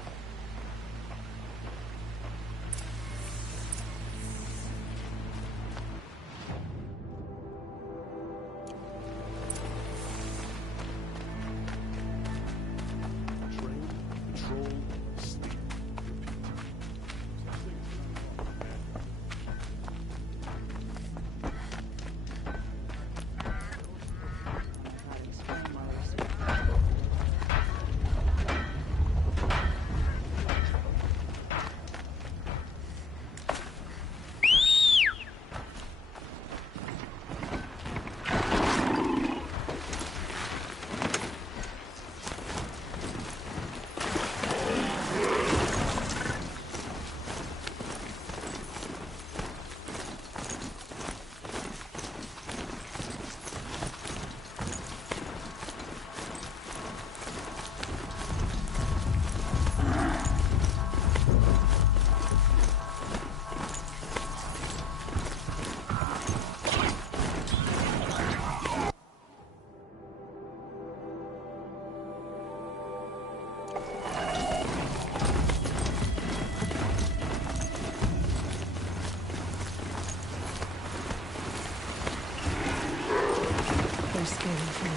They're scary for me.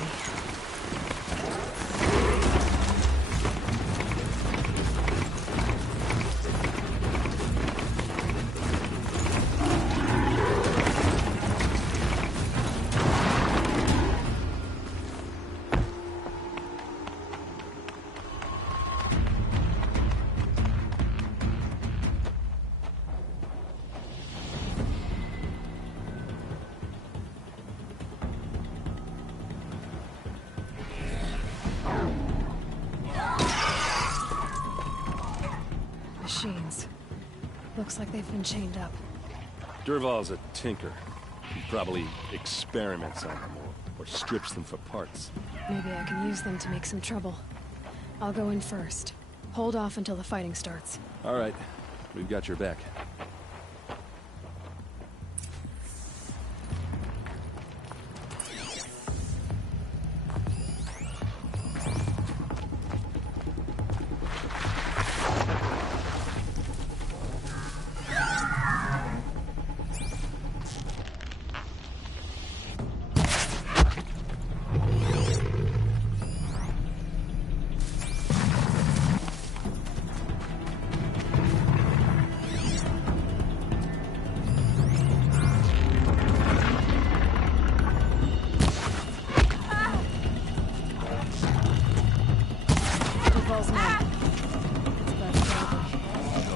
Machines. Looks like they've been chained up. Dervahl's a tinker. He probably experiments on them or strips them for parts. Maybe I can use them to make some trouble. I'll go in first. Hold off until the fighting starts. All right. We've got your back.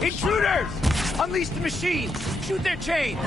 Intruders! Unleash the machines! Shoot their chains!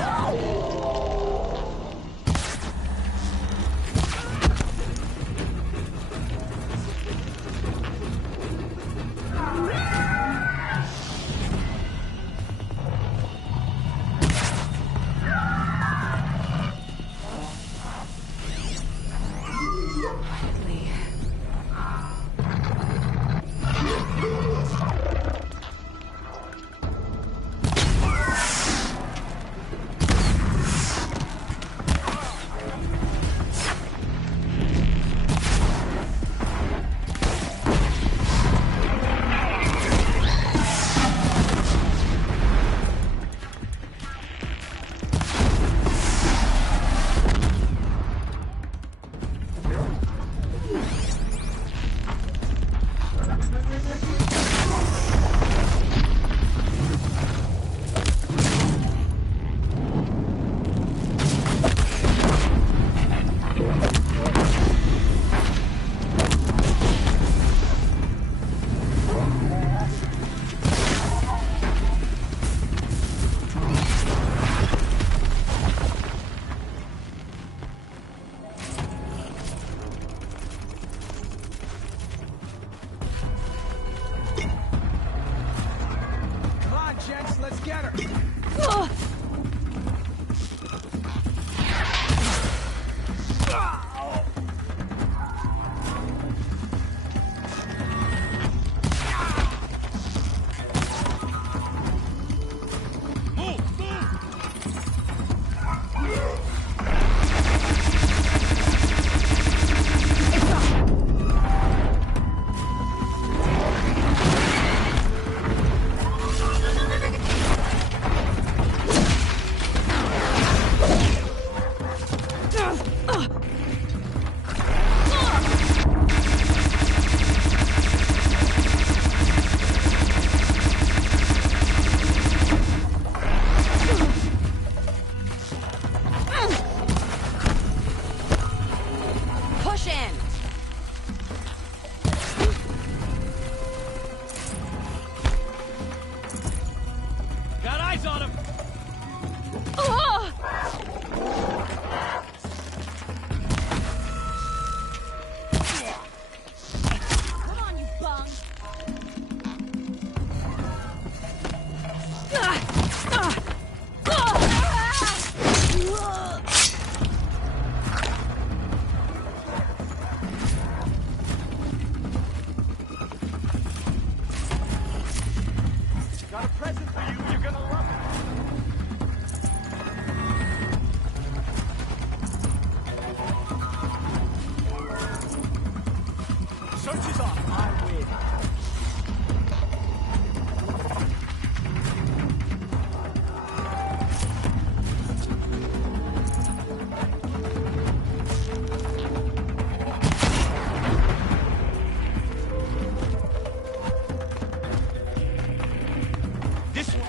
get her! Push in! Got eyes on him! Come on, you bum! Got a present for you, you're gonna love it! Search is off, I win. This one.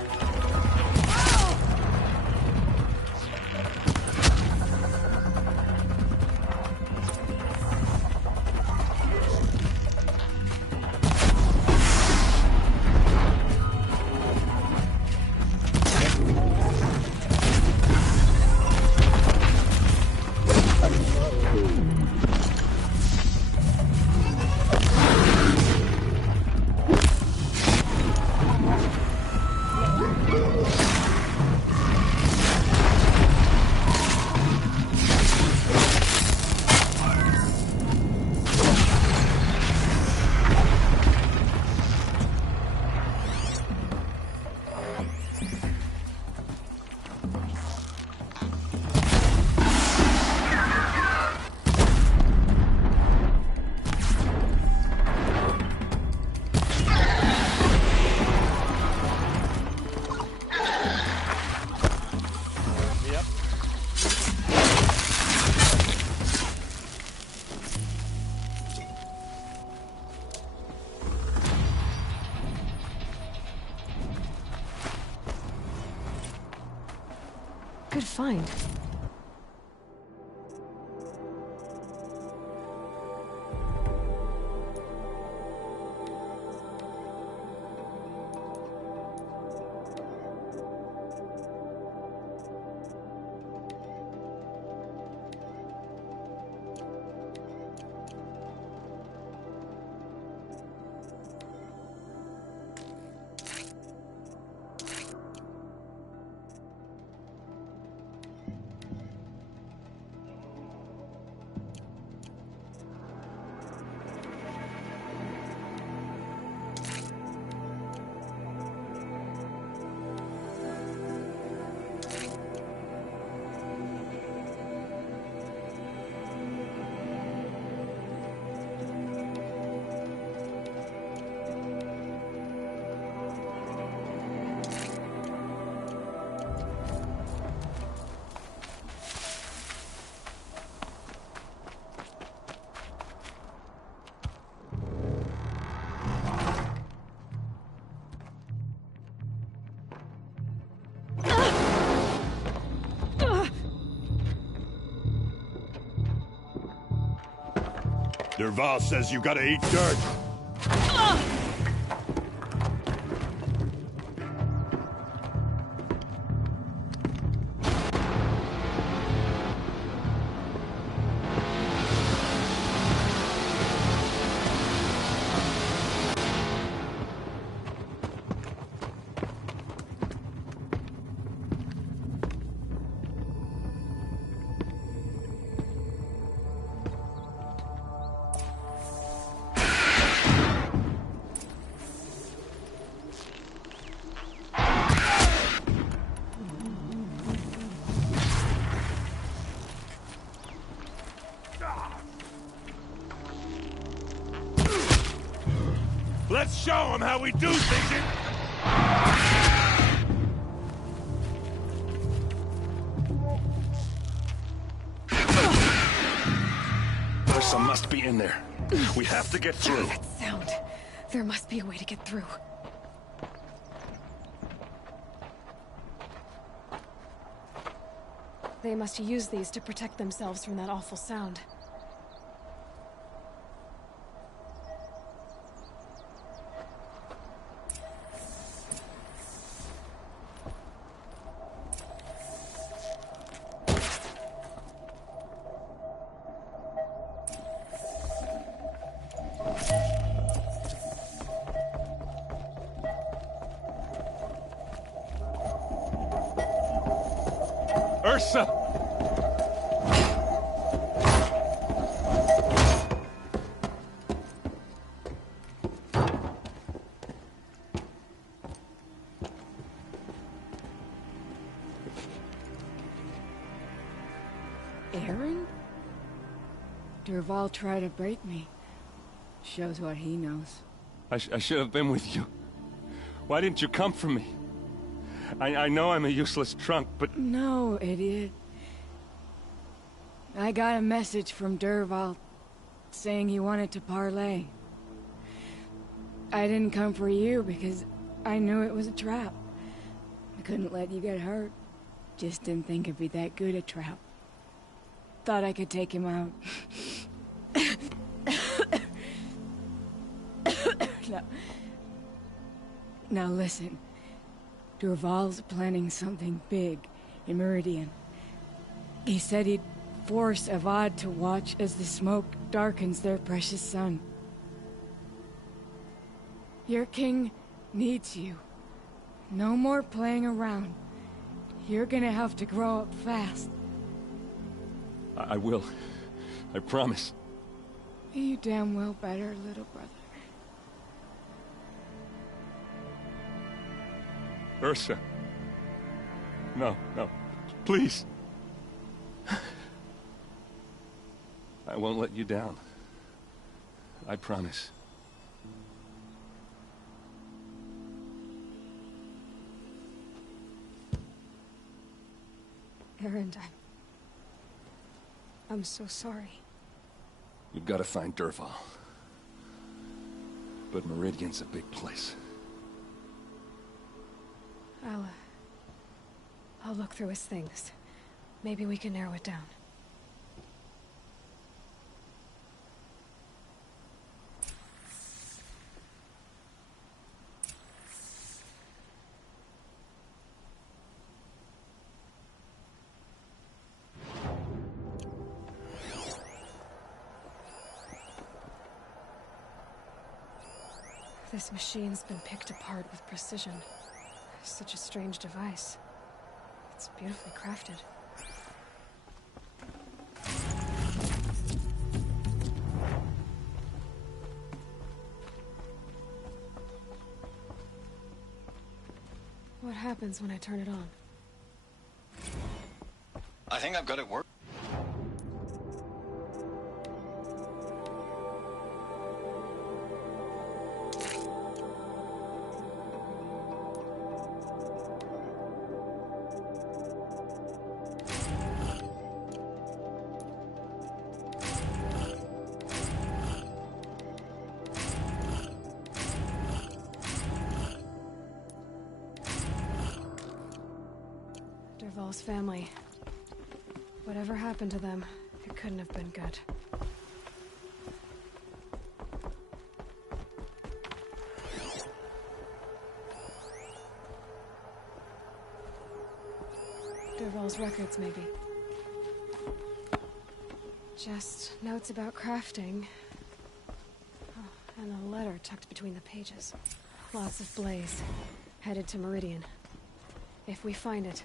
Good find. Derval says you gotta eat dirt. show them how we do things Ursa must be in there. We have to get through. That sound. There must be a way to get through. They must use these to protect themselves from that awful sound. Ursa! Aaron? Durval tried to break me. Shows what he knows. I should have been with you. Why didn't you come for me? I know I'm a useless trunk, but... No, idiot. I got a message from Durval saying he wanted to parlay. I didn't come for you because I knew it was a trap. I couldn't let you get hurt. Just didn't think it'd be that good a trap. Thought I could take him out. Now listen. Durval's planning something big in Meridian. He said he'd force Avad to watch as the smoke darkens their precious sun. Your king needs you. No more playing around. You're gonna have to grow up fast. I will. I promise. You damn well better, little brother. Ursa. No, no. Please. I won't let you down. I promise. Aaron, I'm so sorry. We've got to find Durval. But Meridian's a big place. I'll look through his things. Maybe we can narrow it down. This machine's been picked apart with precision. Such a strange device. It's beautifully crafted. What happens when I turn it on? I think I've got it working. Durval's family. Whatever happened to them, it couldn't have been good. Durval's records, maybe. Just notes about crafting. Oh, and a letter tucked between the pages. Lots of blaze. Headed to Meridian. If we find it,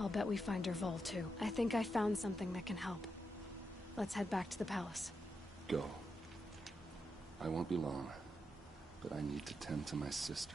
I'll bet we find Durval too. I think I found something that can help. Let's head back to the palace. Go. I won't be long, but I need to tend to my sister.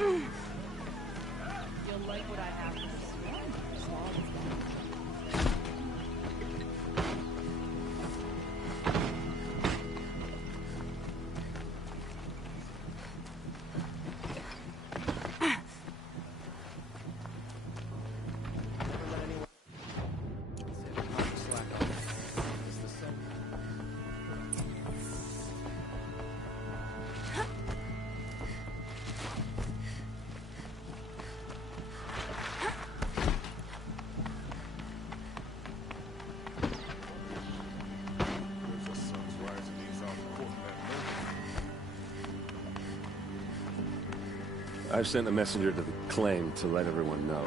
You'll like what I have to I've sent a messenger to the claim to let everyone know.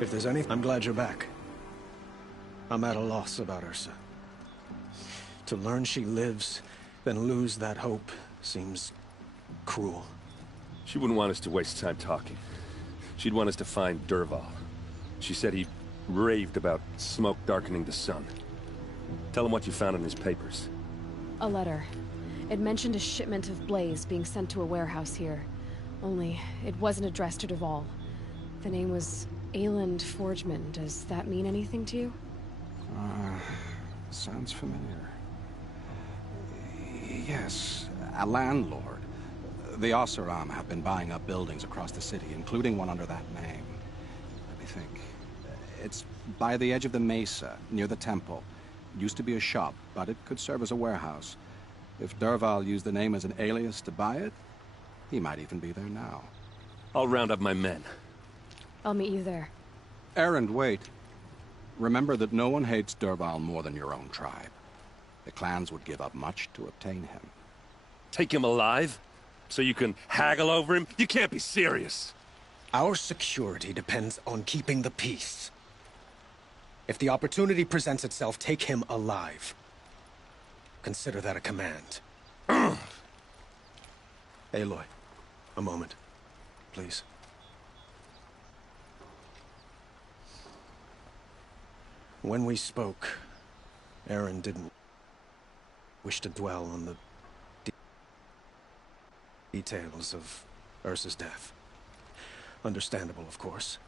If there's anything, I'm glad you're back. I'm at a loss about Ursa. To learn she lives, then lose that hope, seems cruel. She wouldn't want us to waste time talking. She'd want us to find Dervahl. She said he raved about smoke darkening the sun. Tell him what you found in his papers. A letter. It mentioned a shipment of blaze being sent to a warehouse here. Only, it wasn't addressed to Dervahl. The name was Ayland Forgeman. Does that mean anything to you? Sounds familiar. Yes, a landlord. The Oseram have been buying up buildings across the city, including one under that name. Let me think. It's by the edge of the mesa, near the temple. It used to be a shop, but it could serve as a warehouse. If Dervahl used the name as an alias to buy it, he might even be there now. I'll round up my men. I'll meet you there. Erend, wait. Remember that no one hates Dervahl more than your own tribe. The clans would give up much to obtain him. Take him alive? So you can haggle over him? You can't be serious. Our security depends on keeping the peace. If the opportunity presents itself, take him alive. Consider that a command. Aloy, a moment, please. When we spoke, Erend didn't wish to dwell on the details of Ursa's death. Understandable, of course.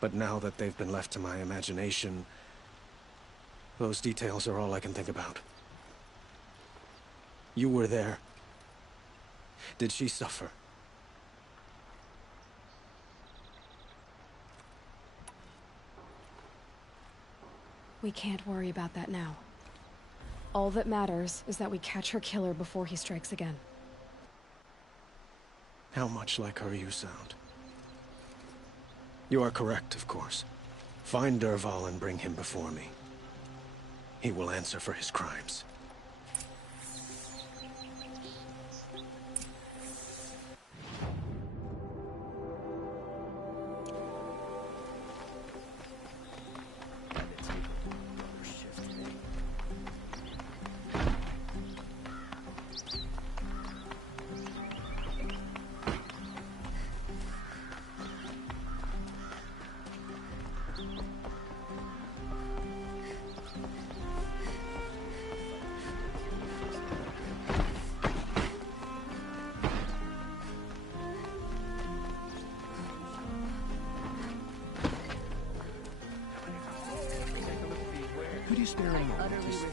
But now that they've been left to my imagination, those details are all I can think about. You were there. Did she suffer? We can't worry about that now. All that matters is that we catch her killer before he strikes again. How much like her you sound. You are correct, of course. Find Dervahl and bring him before me. He will answer for his crimes. Could you spare a moment to speak?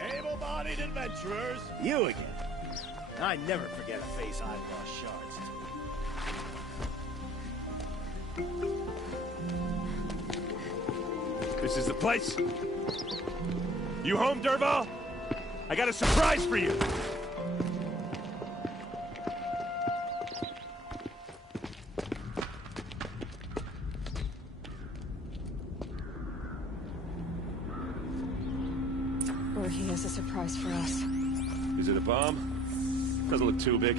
Able-bodied adventurers, you again. I never forget a face I've lost shards to. This is the place? You home, Dervahl? I got a surprise for you! Or he has a surprise for us. Is it a bomb? Doesn't look too big.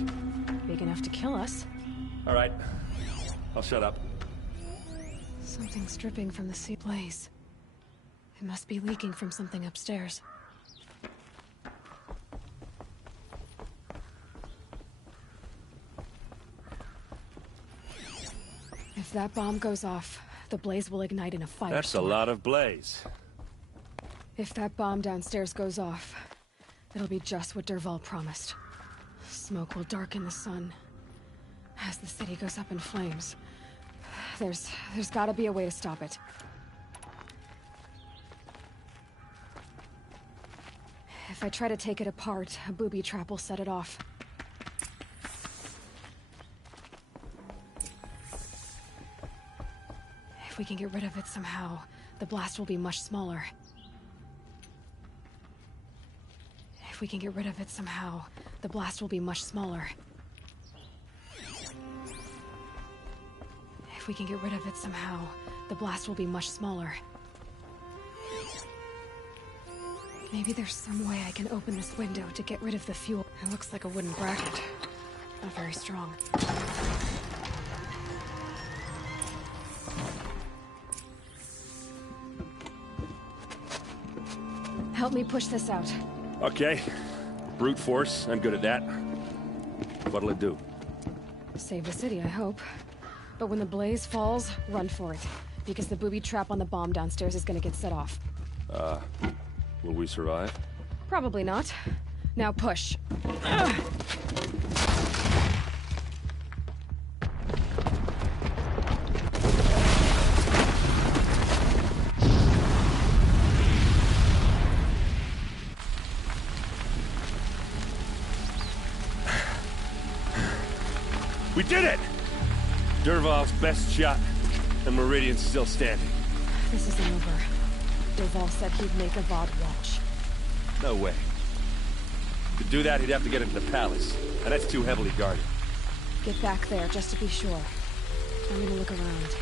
Big enough to kill us. All right. I'll shut up. Something's dripping from the sea blaze. It must be leaking from something upstairs. If that bomb goes off, the blaze will ignite in a firestorm. That's a lot of blaze. If that bomb downstairs goes off, it'll be just what Dervahl promised. Smoke will darken the sun as the city goes up in flames. There's gotta be a way to stop it. If I try to take it apart, a booby trap will set it off. If we can get rid of it somehow, the blast will be much smaller. If we can get rid of it somehow, the blast will be much smaller. If we can get rid of it somehow, the blast will be much smaller. Maybe there's some way I can open this window to get rid of the fuel. It looks like a wooden bracket. Not very strong. Help me push this out. Okay. Brute force, I'm good at that. What'll it do? Save the city, I hope. But when the blaze falls, run for it. Because the booby trap on the bomb downstairs is gonna get set off. Will we survive? Probably not. Now push. We did it! Dervahl's best shot, and Meridian's still standing. This isn't over. Dervahl said he'd make a VOD watch. No way. To do that, he'd have to get into the palace, and that's too heavily guarded. Get back there, just to be sure. I'm gonna look around.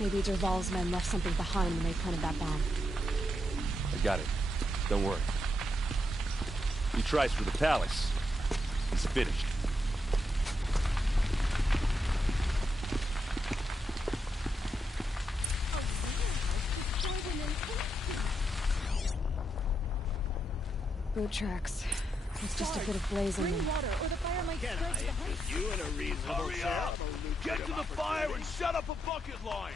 Maybe Dervahl's men left something behind when they planted that bomb. I got it. Don't worry. He tries for the palace. He's finished. Boot tracks. It's just a bit of blaze in them. water, or the fire might spread to the house. You in a reasonable Hurry up! Get to the fire and set up a bucket line!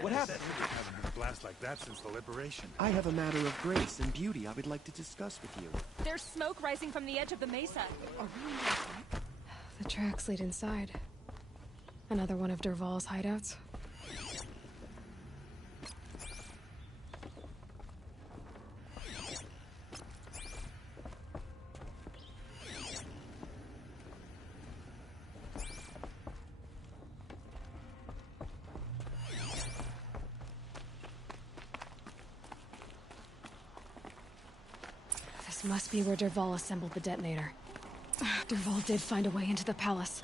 What happened? I haven't had a blast like that since the liberation. I have a matter of grace and beauty I would like to discuss with you. There's smoke rising from the edge of the mesa. Are we in the The tracks lead inside. Another one of Dervahl's hideouts. This must be where Dervahl assembled the detonator. Dervahl did find a way into the palace.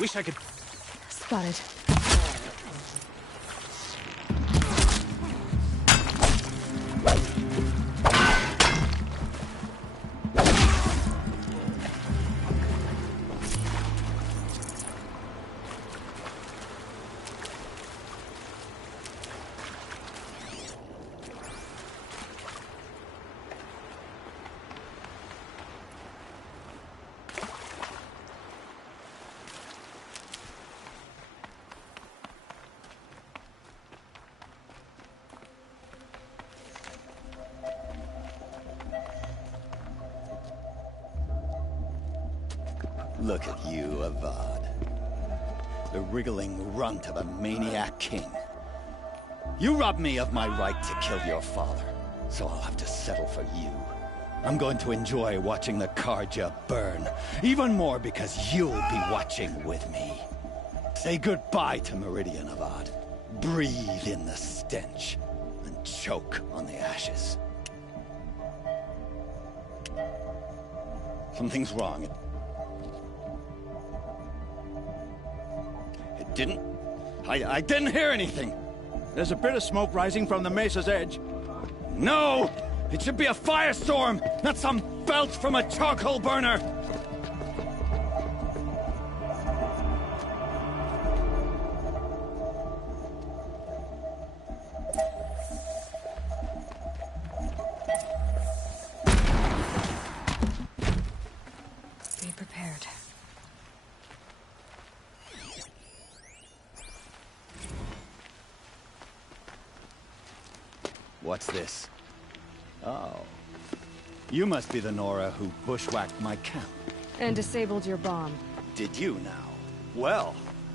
Wish I could... Spotted. Look at you, Avad. The wriggling runt of a maniac king. You robbed me of my right to kill your father, so I'll have to settle for you. I'm going to enjoy watching the Karja burn, even more because you'll be watching with me. Say goodbye to Meridian, Avad. Breathe in the stench, and choke on the ashes. Something's wrong. It didn't... I didn't hear anything. There's a bit of smoke rising from the mesa's edge. No! It should be a firestorm, not some belch from a charcoal burner! Be prepared. What's this? Oh. You must be the Nora who bushwhacked my camp. And disabled your bomb. Did you now? Well,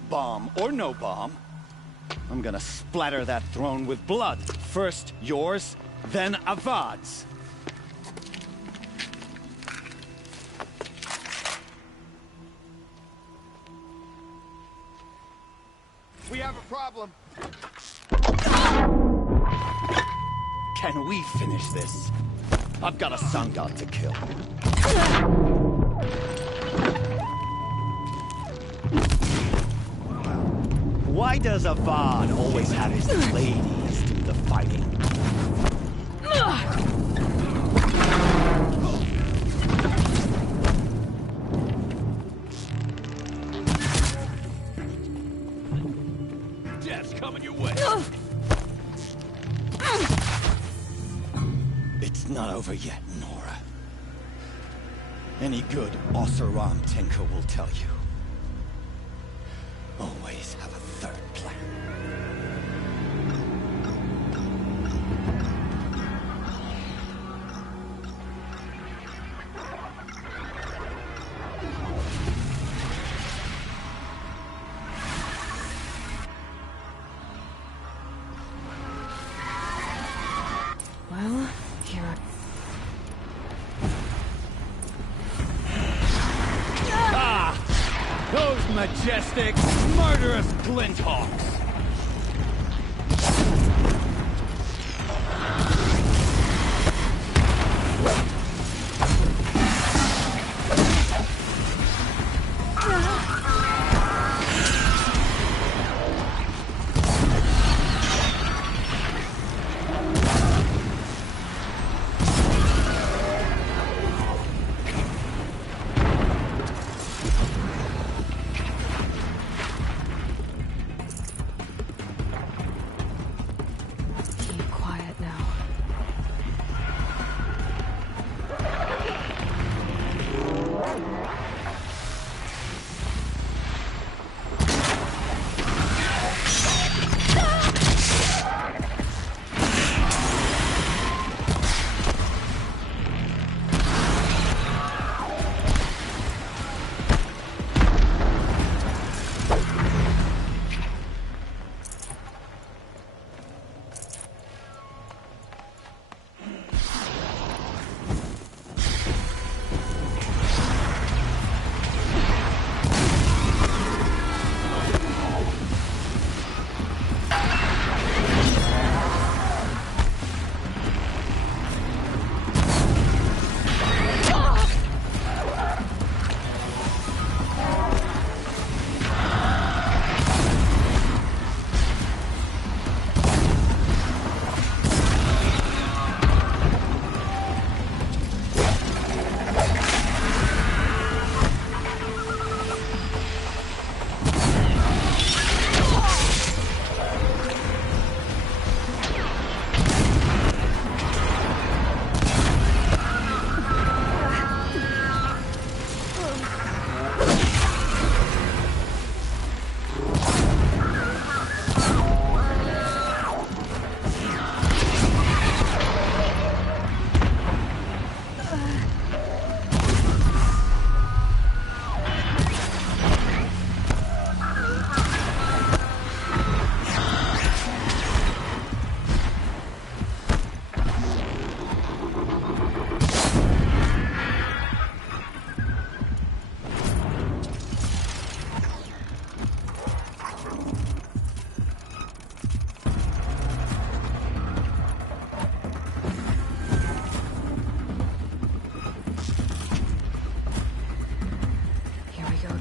bomb or no bomb, I'm gonna splatter that throne with blood. First yours, then Avad's. We have a problem. Can we finish this? I've got a sun god to kill. Why does Avad always have his ladies do the fighting? Death's coming your way. It's not over yet, Nora. Any good Oseram tinker will tell you. Always have a third plan. Well, here I... Ah! Those majestic, murderous glinthawks!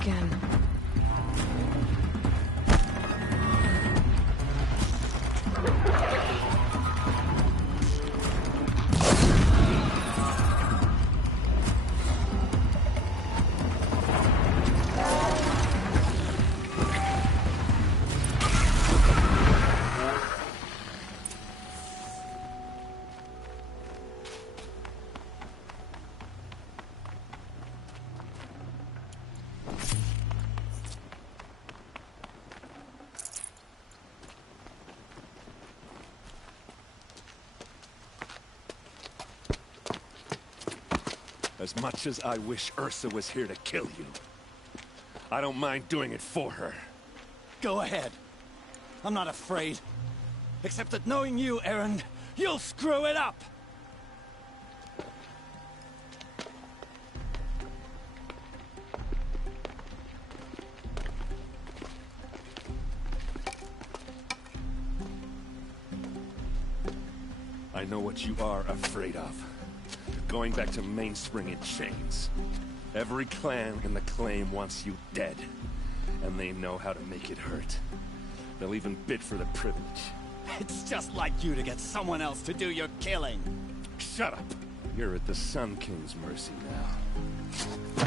again. As much as I wish Ursa was here to kill you, I don't mind doing it for her. Go ahead. I'm not afraid. Except that knowing you, Erend, you'll screw it up! I know what you are afraid of. Going back to Mainspring in chains. Every clan in the claim wants you dead. And they know how to make it hurt. They'll even bid for the privilege. It's just like you to get someone else to do your killing. Shut up! You're at the Sun King's mercy now.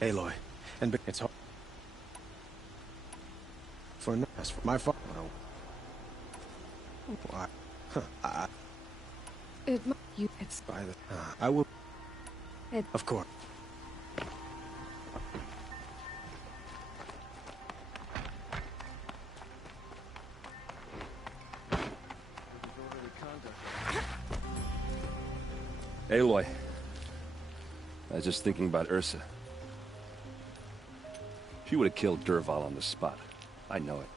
Aloy, and it's hard. As for my father, why? Huh, It's by the. I will. It. Of course. Aloy. I was just thinking about Ursa. She would have killed Dervahl on the spot. I know it.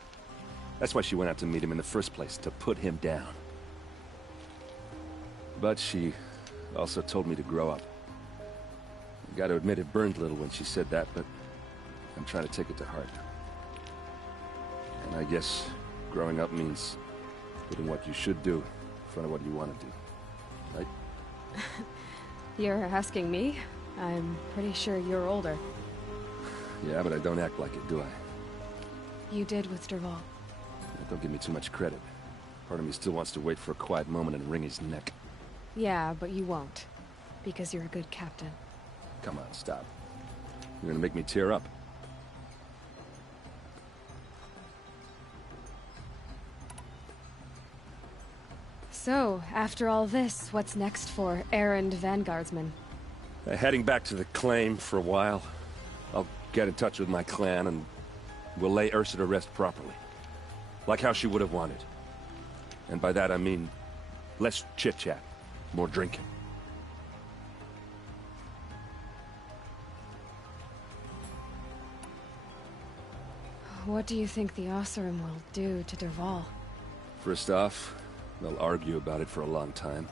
That's why she went out to meet him in the first place, to put him down. But she also told me to grow up. I gotta admit it burned a little when she said that, but I'm trying to take it to heart. And I guess growing up means putting what you should do in front of what you want to do. Right? You're asking me? I'm pretty sure you're older. Yeah, but I don't act like it, do I? You did with Dervahl. Don't give me too much credit. Part of me still wants to wait for a quiet moment and wring his neck. Yeah, but you won't. Because you're a good captain. Come on, stop. You're gonna make me tear up. So, after all this, what's next for errand vanguardsman? Heading back to the claim for a while. I'll get in touch with my clan and we'll lay Ursa to rest properly. Like how she would have wanted. And by that I mean less chit-chat, more drinking. What do you think the Oseram will do to Dervahl? First off, they'll argue about it for a long time.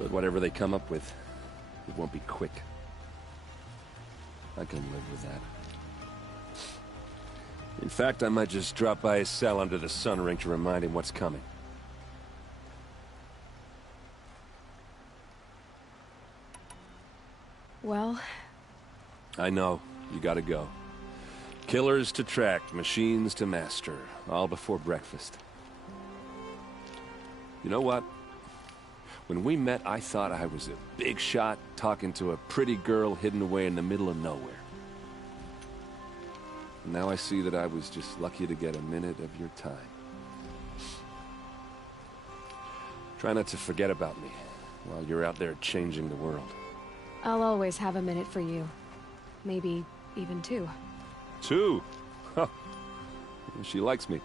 But whatever they come up with, it won't be quick. I can live with that. In fact, I might just drop by his cell under the sun ring to remind him what's coming. Well... I know. You gotta go. Killers to track, machines to master. All before breakfast. You know what? When we met, I thought I was a big shot talking to a pretty girl hidden away in the middle of nowhere. And now I see that I was just lucky to get a minute of your time. Try not to forget about me while you're out there changing the world. I'll always have a minute for you. Maybe even two. Two? Huh. She likes me.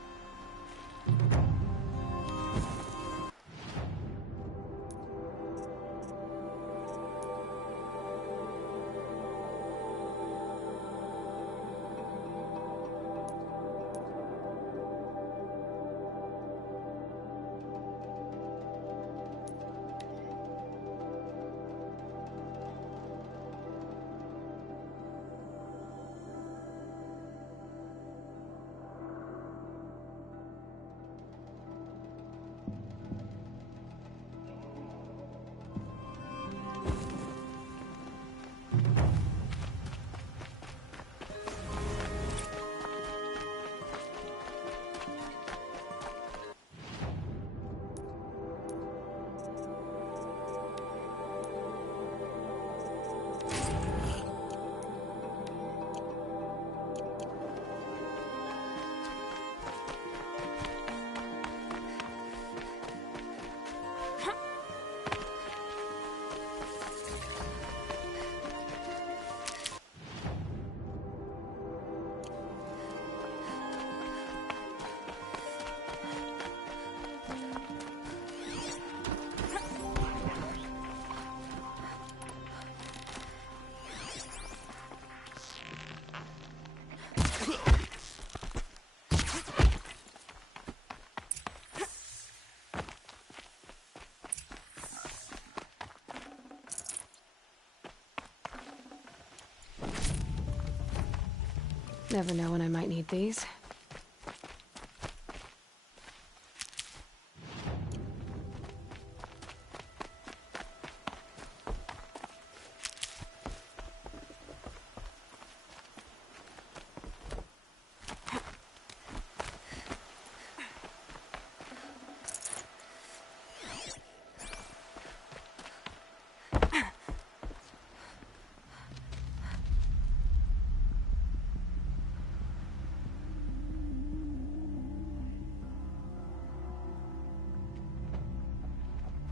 Never know when I might need these.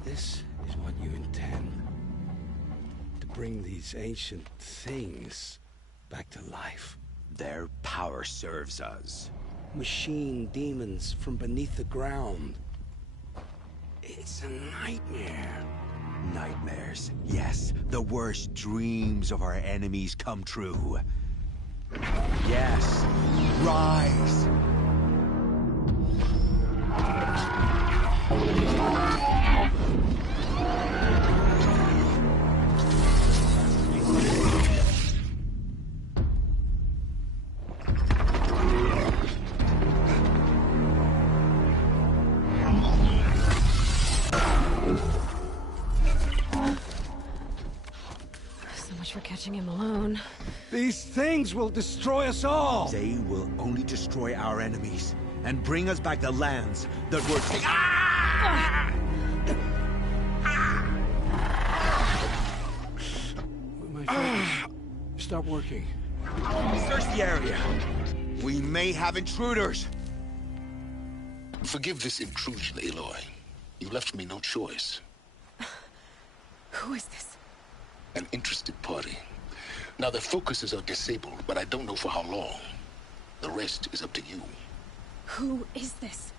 This is what you intend. To bring these ancient things back to life. Their power serves us. Machine demons from beneath the ground. It's a nightmare. Nightmares. Yes, the worst dreams of our enemies come true. Yes, rise! For catching him alone. These things will destroy us all! They will only destroy our enemies and bring us back the lands that were taken. My focus. start working. Search the area. We may have intruders. Forgive this intrusion, Aloy. You left me no choice. Who is this? An interested party. Now, their focuses are disabled, but I don't know for how long. The rest is up to you. Who is this?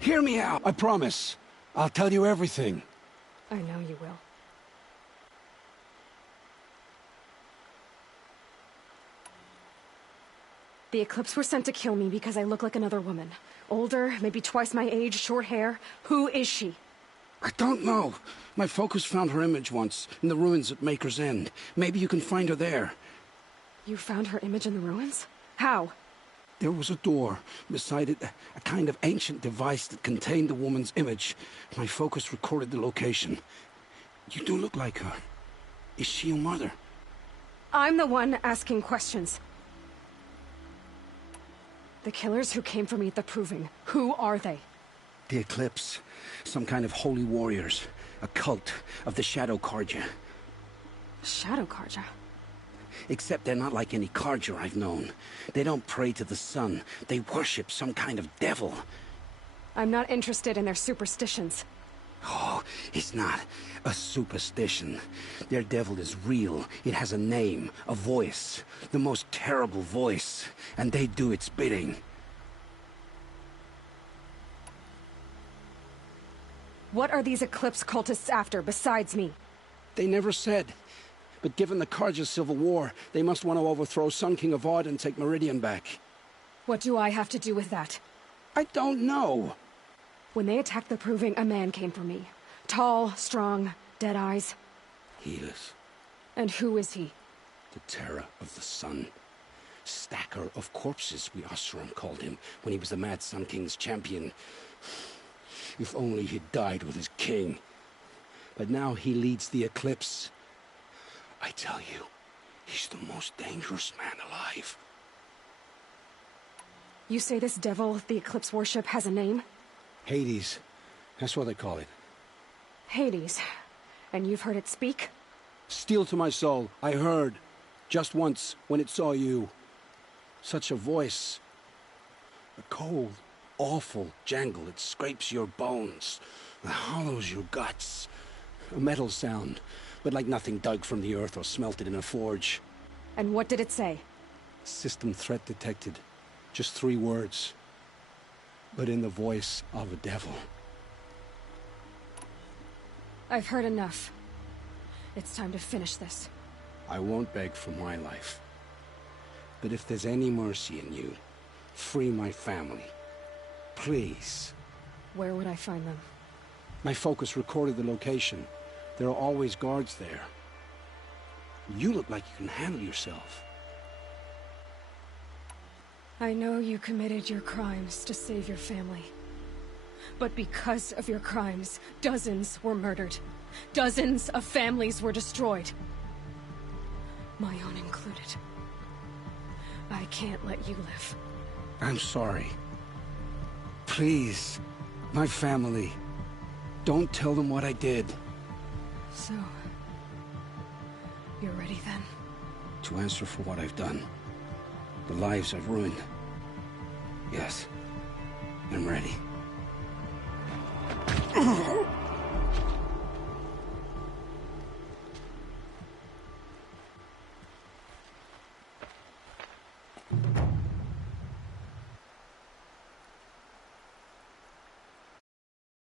Hear me out. I promise. I'll tell you everything. I know you will. The Eclipse were sent to kill me because I look like another woman. Older, maybe twice my age, short hair. Who is she? I don't know. My focus found her image once, in the ruins at Maker's End. Maybe you can find her there. You found her image in the ruins? How? There was a door. Beside it, a kind of ancient device that contained the woman's image. My focus recorded the location. You do look like her. Is she your mother? I'm the one asking questions. The killers who came for me at the Proving, who are they? The Eclipse. Some kind of holy warriors. A cult of the Shadow Carja. Shadow Carja? Except they're not like any Carja I've known. They don't pray to the sun. They worship some kind of devil. I'm not interested in their superstitions. Oh, it's not a superstition. Their devil is real. It has a name, a voice. The most terrible voice. And they do its bidding. What are these Eclipse cultists after, besides me? They never said. But given the Carja civil war, they must want to overthrow Sun King Avad and take Meridian back. What do I have to do with that? I don't know. When they attacked the Proving, a man came for me. Tall, strong, dead eyes. He is. And who is he? The terror of the sun. Stacker of corpses, we Oseram called him, when he was the Mad Sun King's champion. If only he'd died with his king. But now he leads the Eclipse. I tell you, he's the most dangerous man alive. You say this devil the Eclipse worship has a name? Hades. That's what they call it. Hades. And you've heard it speak? Steel to my soul, I heard. Just once, when it saw you. Such a voice. A cold, awful jangle. It scrapes your bones. It hollows your guts. A metal sound, but like nothing dug from the earth or smelted in a forge. And what did it say? System threat detected. Just 3 words. But in the voice of a devil. I've heard enough. It's time to finish this. I won't beg for my life. But if there's any mercy in you, free my family. Please. Where would I find them? My focus recorded the location. There are always guards there. You look like you can handle yourself. I know you committed your crimes to save your family. But because of your crimes, dozens were murdered. Dozens of families were destroyed. My own included. I can't let you live. I'm sorry. Please, my family. Don't tell them what I did. So, you're ready then? To answer for what I've done. The lives I've ruined. Yes, I'm ready.